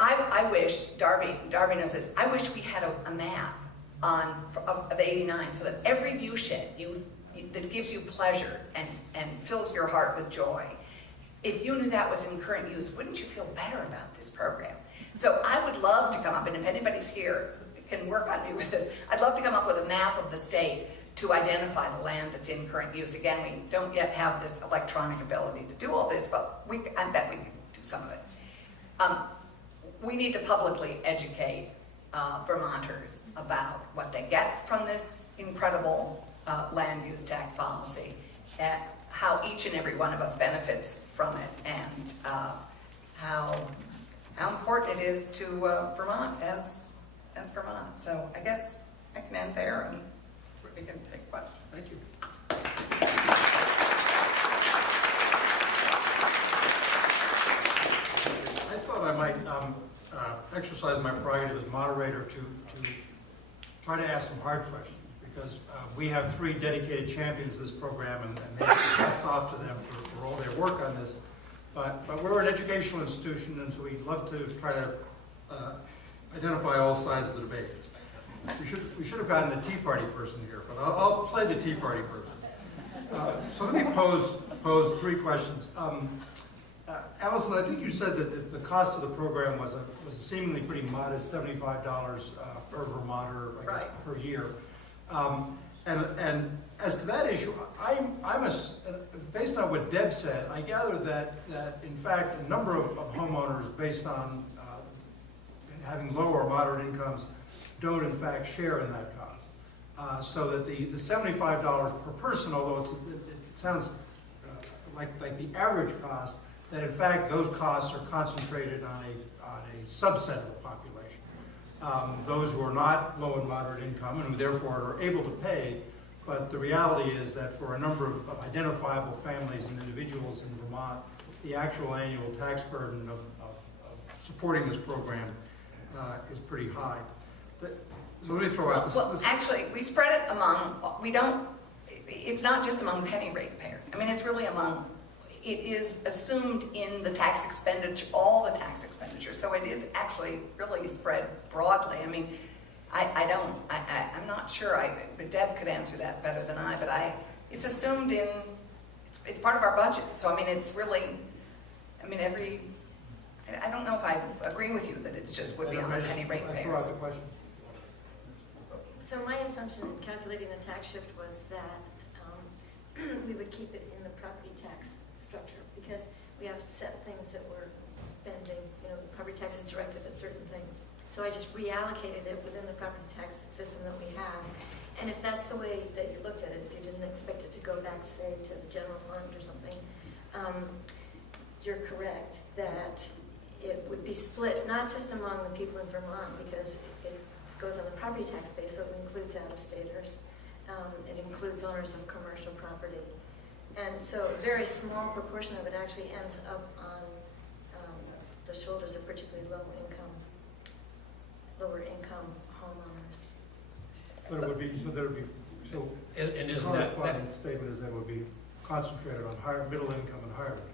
I wish, Darby knows this, I wish we had a map of 89 so that every view shed that gives you pleasure and fills your heart with joy, if you knew that was in current use, wouldn't you feel better about this program? So I would love to come up, and if anybody's here can work on me with it, I'd love to come up with a map of the state to identify the land that's in current use. Again, we don't yet have this electronic ability to do all this, but I bet we can do some of it. We need to publicly educate Vermonters about what they get from this incredible land use tax policy, and how each and every one of us benefits from it, and how important it is to Vermont as Vermont. So I guess I can end there and we can take questions. Thank you. I thought I might exercise my prerogative as moderator to try to ask some hard questions, because we have 3 dedicated champions of this program, and hats off to them for all their work on this. But we're an educational institution, and so we'd love to try to identify all sides of the debate. We should have gotten a Tea Party person here, but I'll play the Tea Party person. So let me pose 3 questions. Alison, I think you said that the cost of the program was a seemingly pretty modest $75 per Vermonter, I guess, per year. And as to that issue, based on what Deb said, I gather that in fact a number of homeowners, based on having lower or moderate incomes, don't in fact share in that cost. So that the $75 per person, although it sounds like the average cost, that in fact those costs are concentrated on a subset of the population. Those who are not low and moderate income and who therefore are able to pay, but the reality is that for a number of identifiable families and individuals in Vermont, the actual annual tax burden of supporting this program is pretty high. So let me throw out this. Well, actually, we spread it among, it's not just among penny rate payers. I mean, it's really among, it is assumed in the tax expenditure, all the tax expenditure. So it is actually really spread broadly. I mean, I'm not sure, but Deb could answer that better than I, but it's assumed in, it's part of our budget. So I mean, it's really, I mean, I don't know if I agree with you that it's just would be on the penny rate payers. So my assumption in calculating the tax shift was that we would keep it in the property tax structure, because we have set things that we're spending, you know, the property tax is directed at certain things. So I just reallocated it within the property tax system that we have. And if that's the way that you looked at it, if you didn't expect it to go back, say, to the general fund or something, you're correct that it would be split, not just among the people in Vermont, because it goes on the property tax base, so it includes out-of-staters. It includes owners of commercial property. And so a very small proportion of it actually ends up on the shoulders of particularly lower income homeowners. But it would be, so there would be So And the isn't that, corresponding statement is that it would be concentrated on higher, middle income and higher income.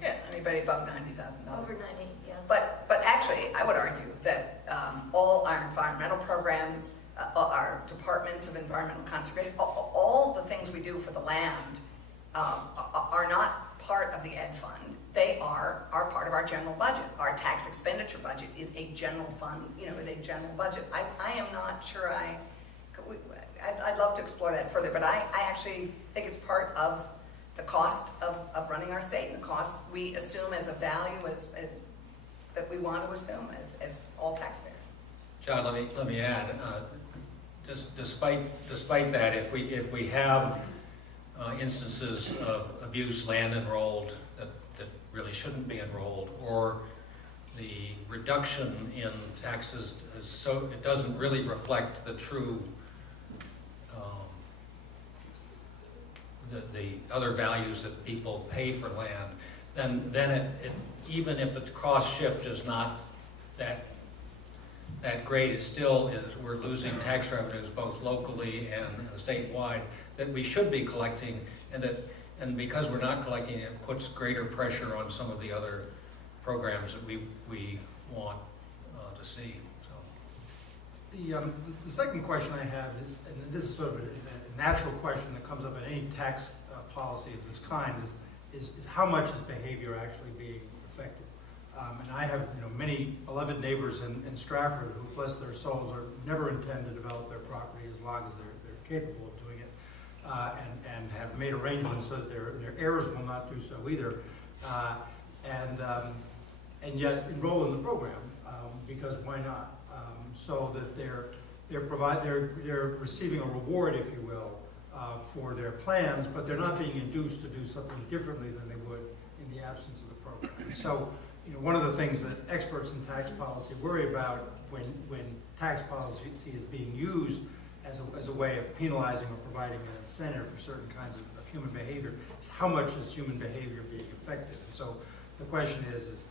Yeah, anybody above $90,000. Over 90, yeah. But actually, I would argue that all our environmental programs, our departments of environmental conservation, all the things we do for the land are not part of the ed fund. They are part of our general budget. Our tax expenditure budget is a general fund, is a general budget. I am not sure I'd love to explore that further, but I actually think it's part of the cost of running our state and the cost we assume as a value that we want to assume as all taxpayers. John, let me add, despite that, if we have instances of abuse land enrolled that really shouldn't be enrolled, or the reduction in taxes it doesn't really reflect the true the other values that people pay for land, then it even if the cost shift is not that great, it still is, we're losing tax revenues both locally and statewide that we should be collecting, and because we're not collecting, it puts greater pressure on some of the other programs that we want to see. So. The second question I have is, and this is sort of a natural question that comes up in any tax policy of this kind, is how much is behavior actually being affected? And I have many beloved neighbors in Stratford who, bless their souls, are never intend to develop their property as long as they're capable of doing it, and have made arrangements so that their heirs will not do so either, and yet enroll in the program because why not? So that they're receiving a reward, if you will, for their plans, but they're not being induced to do something differently than they would in the absence of the program. So, one of the things that experts in tax policy worry about when tax policy is being used as a way of penalizing or providing an incentive for certain kinds of human behavior is how much is human behavior being affected. And so the question is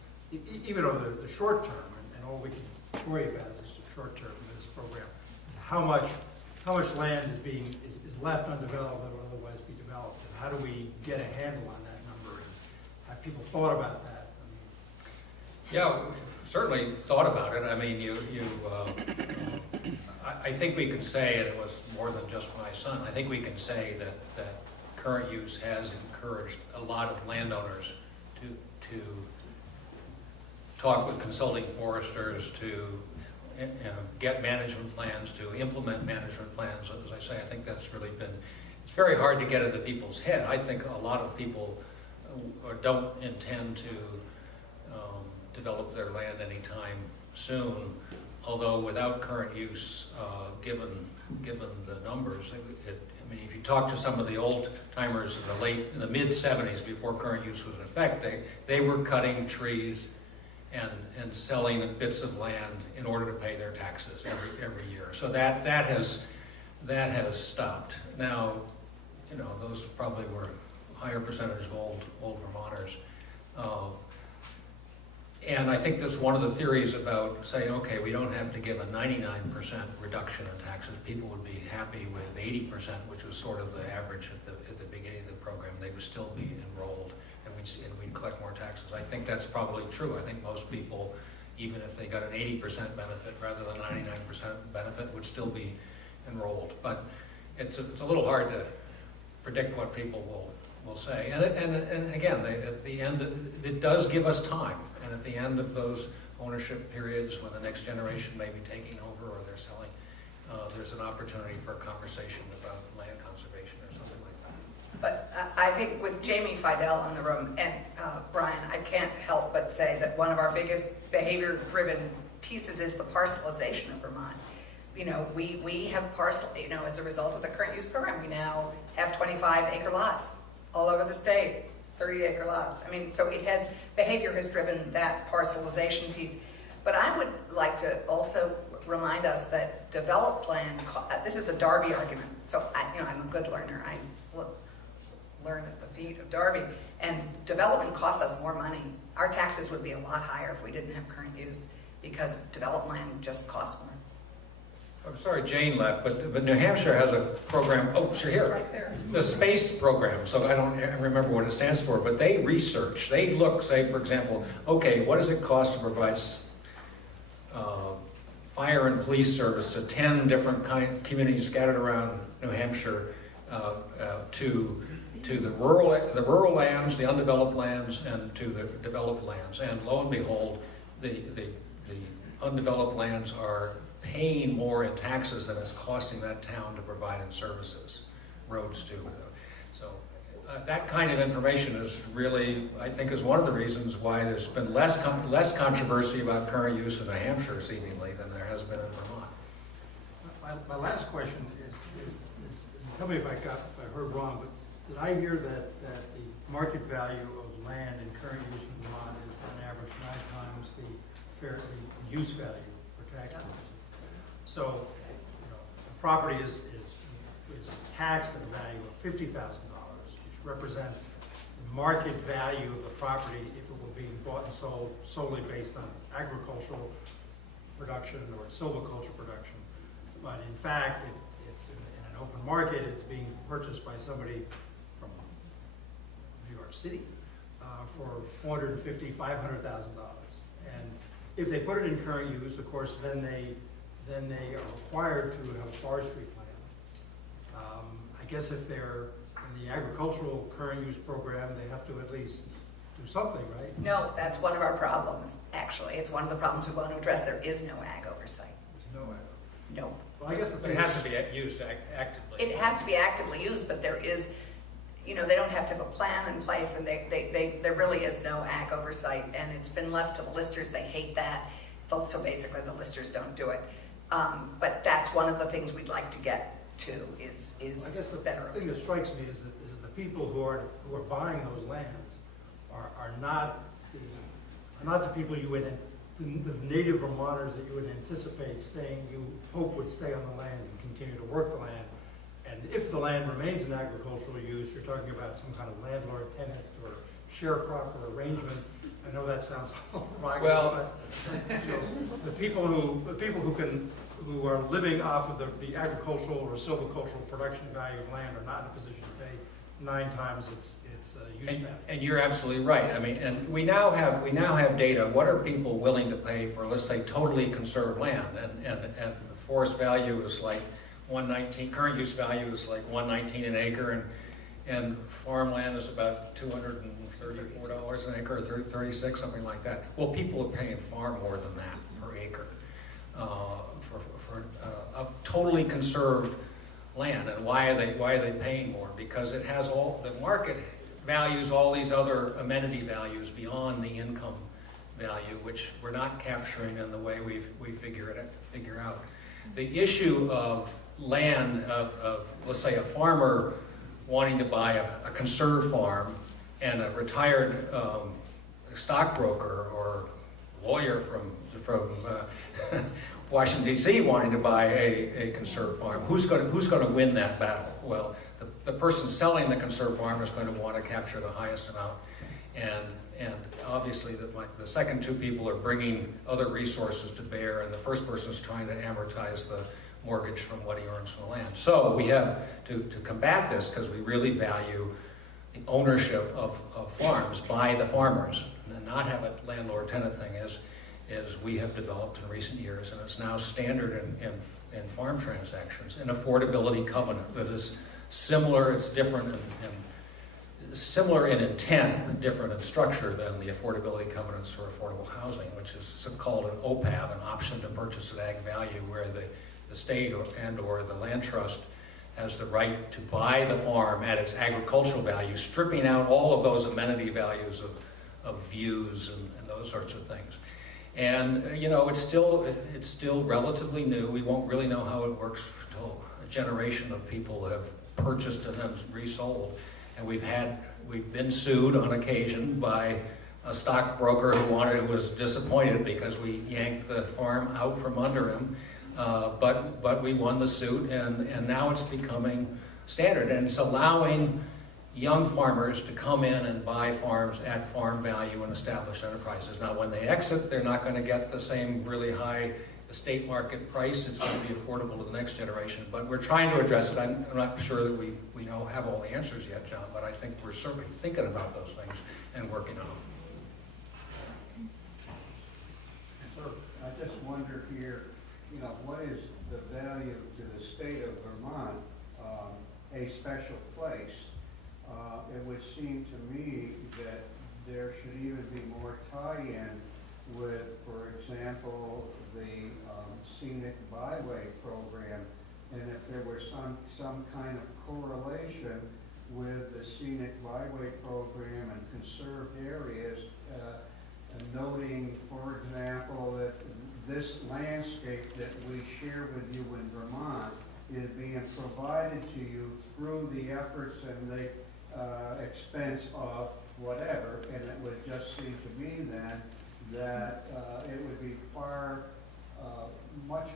even over the short term, and all we can worry about is short term in this program, is how much land is left undeveloped that would otherwise be developed, and how do we get a handle on that number, and have people thought about that? Yeah, certainly thought about it. I mean, I think we could say, and it was more than just my son, I think we can say that current use has encouraged a lot of landowners to talk with consulting foresters, to get management plans, to implement management plans. As I say, I think that's really been, it's very hard to get into people's head. I think a lot of people don't intend to develop their land anytime soon, although without current use, given the numbers, I mean, if you talk to some of the old timers in the mid 70s, before current use was in effect, they were cutting trees and selling bits of land in order to pay their taxes every year. So that has stopped. Now, those probably were a higher percentage of old Vermonters. And I think that's one of the theories about saying, okay, we don't have to give a 99% reduction in taxes. People would be happy with 80%, which was sort of the average at the beginning of the program. They would still be enrolled, and we'd collect more taxes. I think that's probably true. I think most people, even if they got an 80% benefit rather than 99% benefit, would still be enrolled. But it's a little hard to predict what people will say. And again, at the end, it does give us time. And at the end of those ownership periods, when the next generation may be taking over or they're selling, there's an opportunity for a conversation about land conservation or something like that. But I think with Jamie Fidel in the room and Brian, I can't help but say that one of our biggest behavior-driven pieces is the parcelization of Vermont. We have as a result of the current use program, we now have 25-acre lots all over the state. 30-acre lots. I mean, so behavior has driven that parcelization piece. But I would like to also remind us that developed land, this is a Darby argument. So I'm a good learner. I learn at the feet of Darby. And development costs us more money. Our taxes would be a lot higher if we didn't have current use, because developed land just costs more. I'm sorry Jane left, but New Hampshire has a program, oh, she's here. Right there. The space program, so I don't remember what it stands for, but they research, they look, say for example, okay, what does it cost to provide fire and police service to 10 different communities scattered around New Hampshire, to the rural lands, the undeveloped lands, and to the developed lands. And lo and behold, the undeveloped lands are paying more in taxes than it's costing that town to provide in services, roads too. So that kind of information is really, I think, is one of the reasons why there's been less controversy about current use in New Hampshire seemingly than there has been in Vermont. My last question is tell me if I heard wrong, but did I hear that the market value of land in current use in Vermont is on average 9 times the use value for tax purposes? So, the property is taxed at a value of $50,000, which represents the market value of the property if it were being bought and sold solely based on its agricultural production or its silviculture production. But in fact, it's in an open market, it's being purchased by somebody from New York City for $450,000, $500,000. And if they put it in current use, of course, then they are required to have a forestry plan. I guess if they're in the agricultural current use program, they have to at least do something, right? No, that's one of our problems, actually. It's one of the problems we want to address. There is no ag oversight. There's no ag. No. Well, I guess the But thing it has is, to be used actively. It has to be actively used, but there is, they don't have to have a plan in place, and there really is no ag oversight, and it's been left to the listers. They hate that. So basically, the listers don't do it. But that's one of the things we'd like to get to is I guess the better thing that oversight. strikes me is that the people who are buying those lands are not the people you would, the native Vermonters that you would anticipate you hope would stay on the land and continue to work the land. And if the land remains in agricultural use, you're talking about some kind of landlord-tenant or sharecropper arrangement. I know that sounds right, Well, but the people who are living off of the agricultural or silvicultural production value of land are not in a position to pay 9 times its use value. And you're absolutely right. I mean, and we now have data. What are people willing to pay for, let's say, totally conserved land? And the forest value is like 119. Current use value is like 119 an acre, and farmland is about $234 an acre, or 36, something like that. Well, people are paying far more than that per acre for totally conserved land. And why are they paying more? Because it has the market values all these other amenity values beyond the income value, which we're not capturing in the way we figure out. The issue of land of let's say a farmer wanting to buy a conserved farm, and a retired stockbroker or lawyer from Washington D.C. wanting to buy a conserved farm. Who's going to win that battle? Well, the person selling the conserved farm is going to want to capture the highest amount, and obviously the second 2 people are bringing other resources to bear, and the first person is trying to amortize the mortgage from what he earns from the land. So we have to combat this, because we really value the ownership of farms by the farmers, and not have a landlord-tenant thing as we have developed in recent years, and it's now standard in farm transactions. An affordability covenant that is similar, it's different and similar in intent, but different in structure than the affordability covenants for affordable housing, which is called an OPAV, an option to purchase at ag value, where the state or the land trust has the right to buy the farm at its agricultural value, stripping out all of those amenity values of views and those sorts of things. And it's still relatively new. We won't really know how it works until a generation of people have purchased and then resold. And we've been sued on occasion by a stockbroker who was disappointed because we yanked the farm out from under him. But we won the suit, and now it's becoming standard, and it's allowing young farmers to come in and buy farms at farm value and establish enterprises. Now, when they exit, they're not going to get the same really high the state market price. It's going to be affordable to the next generation. But we're trying to address it. I'm not sure that we have all the answers yet, John, but I think we're certainly thinking about those things and working on them. So I just wonder here, what is the value to the state of Vermont, a special place? It would seem to me that there should even be more tie-in with, for example, the scenic byway program, and if there were some kind of correlation with the scenic byway program and conserved areas, noting, for example, that this landscape that we share with you in Vermont is being provided to you through the efforts and the expense of whatever, and it would just seem to me then that it would be far much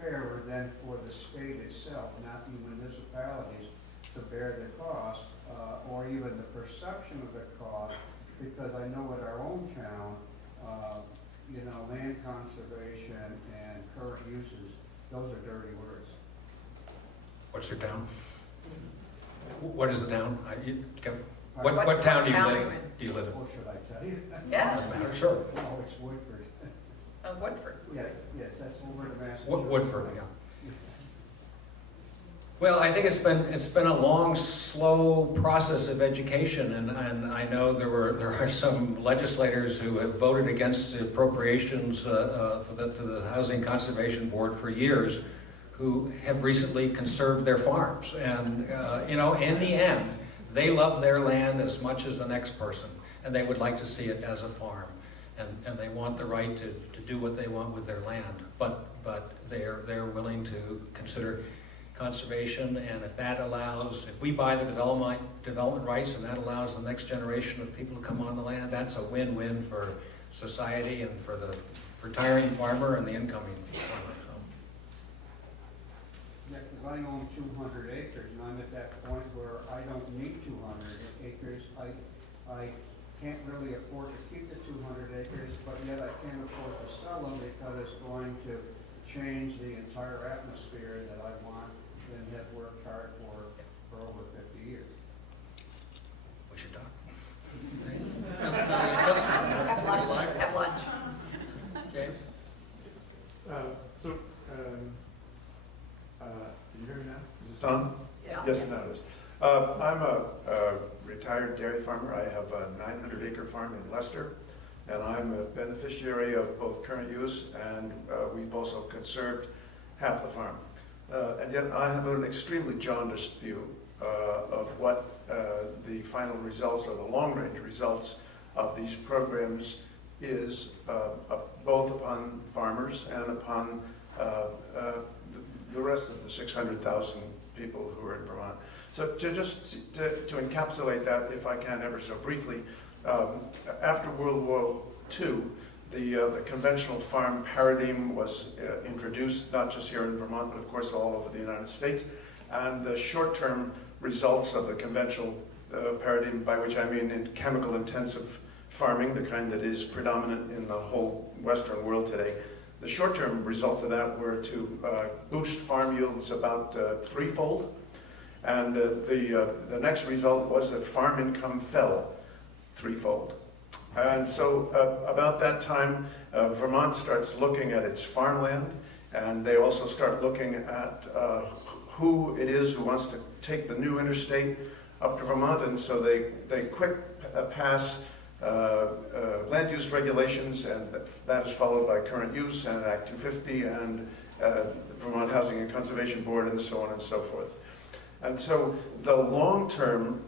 fairer than for the state itself, not the municipalities, to bear the cost or even the perception of the cost, because I know at our own town, land conservation and current uses, those are dirty words. What's your town? What is the town? What town do you live in? Do you live in? What should I tell you? Yeah, Doesn't matter. Sure. No, it's Woodford. Woodford. Yeah, yes, that's over to Massachusetts. Woodford, yeah. Well, I think it's been a long, slow process of education, and I know there are some legislators who have voted against the appropriations to the Housing Conservation Board for years, who have recently conserved their farms, and in the end, they love their land as much as the next person, and they would like to see it as a farm, and they want the right to do what they want with their land, but they're willing to consider conservation, and if we buy the development rights and that allows the next generation of people to come on the land, that's a win-win for society and for the retiring farmer and the incoming farmer. Yeah, because I own 200 acres, and I'm at that point where I don't need 200 acres. I can't really afford to keep the 200 acres, but yet I can't afford to sell them because it's going to change the entire atmosphere that I want and have worked hard for over 50 years. We should talk. Have lunch. James? Can you hear me now? Is this on? Yeah. Yes, now it is. I'm a retired dairy farmer. I have a 900-acre farm in Leicester, and I'm a beneficiary of both current use, and we've also conserved half the farm. And yet I have an extremely jaundiced view of what the final results or the long-range results of these programs is, both upon farmers and upon the rest of the 600,000 people who are in Vermont. So to encapsulate that, if I can ever so briefly, after World War II, the conventional farm paradigm was introduced, not just here in Vermont, but of course all over the United States. And the short-term results of the conventional paradigm, by which I mean in chemical-intensive farming, the kind that is predominant in the whole Western world today, the short-term results of that were to boost farm yields about threefold. And the next result was that farm income fell threefold. And so about that time, Vermont starts looking at its farmland, and they also start looking at who it is who wants to take the new interstate up to Vermont, and so they quick pass land use regulations, and that is followed by current use and Act 250 and Vermont Housing and Conservation Board and so on and so forth. And so the long-term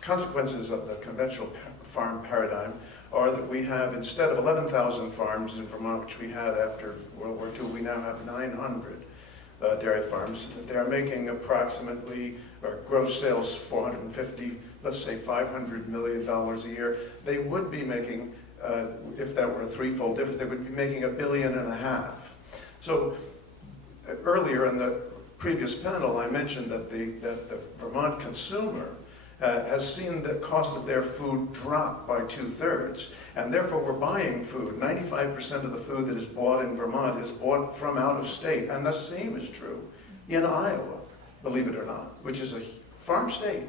consequences of the conventional farm paradigm are that we have, instead of 11,000 farms in Vermont, which we had after World War II, we now have 900 dairy farms. They are making approximately, or gross sales, 450, let's say $500 million a year. They would be making, if that were a threefold difference, they would be making $1.5 billion. So earlier in the previous panel, I mentioned that the Vermont consumer has seen the cost of their food drop by 2/3, and therefore we're buying food. 95% of the food that is bought in Vermont is bought from out of state, and the same is true in Iowa, believe it or not, which is a farm state.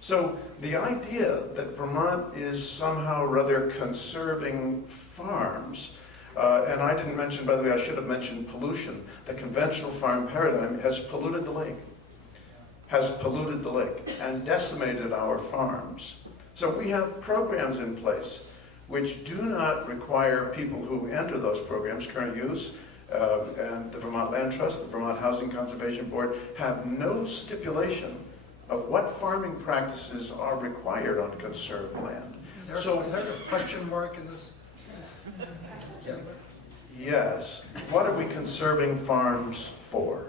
So the idea that Vermont is somehow rather conserving farms, and I didn't mention, by the way, I should have mentioned pollution. The conventional farm paradigm has polluted the lake, and decimated our farms. So we have programs in place which do not require people who enter those programs, current use, and the Vermont Land Trust, the Vermont Housing Conservation Board, have no stipulation of what farming practices are required on conserved land. Is there a question mark in this? Yeah. Yes. What are we conserving farms for?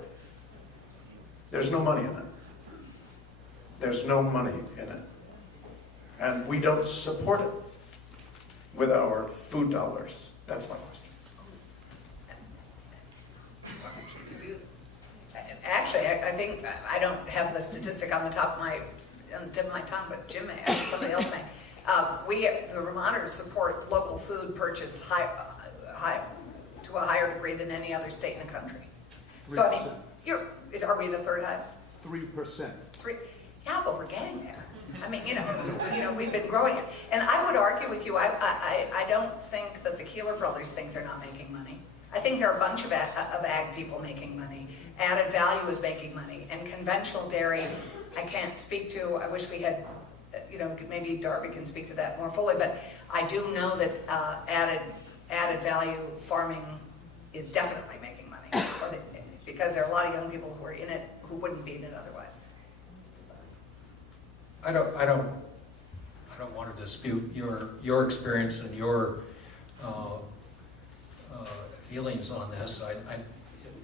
There's no money in it. There's no money in it. And we don't support it with our food dollars. That's my question. Actually, I think, I don't have the statistic on the tip of my tongue, but Jim may, somebody else may. The Vermonters support local food purchase to a higher degree than any other state in the country. So, I mean, are we the third highest? 3%. Yeah, but we're getting there. I mean, we've been growing it. And I would argue with you, I don't think that the Keeler brothers think they're not making money. I think there are a bunch of ag people making money. Added value is making money. And conventional dairy, I can't speak to. I wish we had, maybe Darby can speak to that more fully. But I do know that added value farming is definitely making money. Because there are a lot of young people who are in it who wouldn't be in it otherwise. I don't want to dispute your experience and your feelings on this.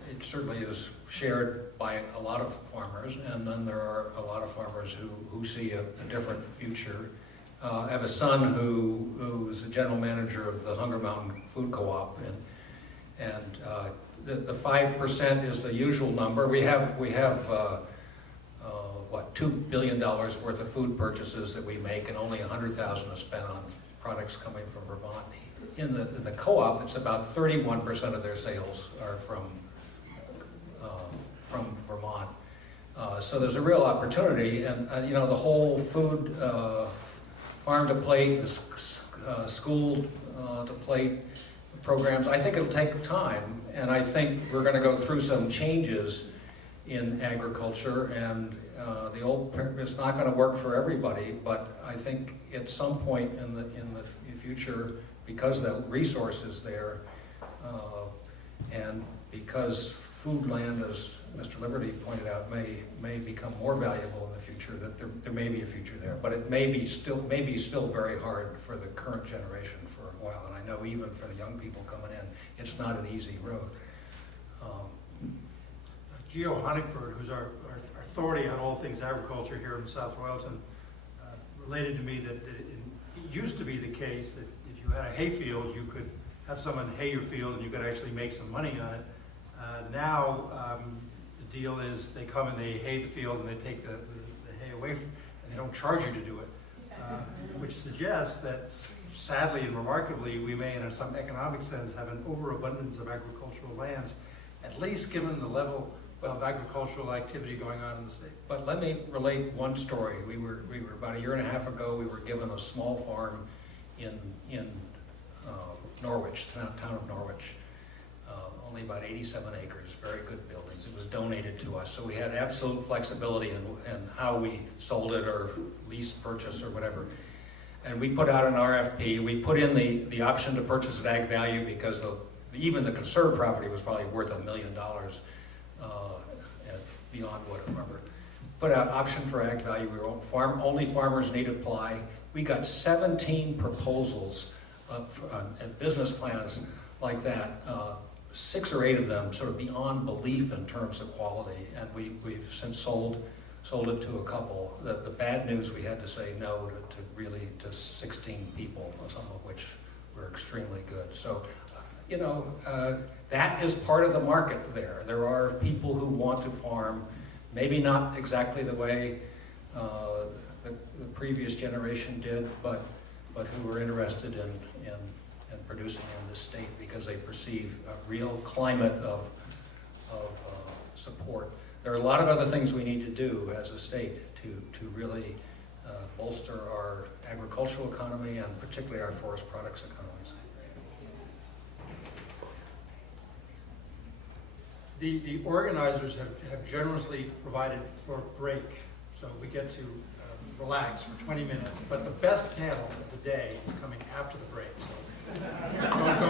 It certainly is shared by a lot of farmers, and then there are a lot of farmers who see a different future. I have a son who's the general manager of the Hunger Mountain Food Co-op, and the 5% is the usual number. We have what, $2 billion worth of food purchases that we make, and only $100,000 is spent on products coming from Vermont. In the co-op, it's about 31% of their sales are from Vermont. So there's a real opportunity, and the whole food farm to plate, the school to plate programs, I think it'll take time, and I think we're going to go through some changes in agriculture, and it's not going to work for everybody, but I think at some point in the future, because the resource is there, and because food land, as Mr. Liberty pointed out, may become more valuable in the future, that there may be a future there, but it may be still very hard for the current generation for a while, and I know even for the young people coming in, it's not an easy road. Geo Honigford, who's our authority on all things agriculture here in South Royalton, related to me that it used to be the case that if you had a hay field, you could have someone hay your field and you could actually make some money on it. Now, the deal is they come and they hay the field and they take the hay away and they don't charge you to do it, which suggests that sadly and remarkably, we may in some economic sense have an overabundance of agricultural lands, at least given the level of agricultural activity going on in the state. But let me relate one story. We were about a year and a half ago, we were given a small farm in Norwich, town of Norwich, only about 87 acres, very good buildings. It was donated to us, so we had absolute flexibility in how we sold it or lease, purchase, or whatever. And we put out an RFP. We put in the option to purchase at ag value because even the conserved property was probably worth $1 million. Beyond what I remember. Put out option for ag value. We were only farmers need apply. We got 17 proposals and business plans like that. 6 or 8 of them sort of beyond belief in terms of quality, and we've since sold it to a couple. The bad news, we had to say no to 16 people, some of which were extremely good. So, that is part of the market there. There are people who want to farm, maybe not exactly the way the previous generation did, but who are interested in producing in this state because they perceive a real climate of support. There are a lot of other things we need to do as a state to really bolster our agricultural economy and particularly our forest products economies. The organizers have generously provided for a break, so we get to relax for 20 minutes. But the best panel of the day is coming after the break, so don't go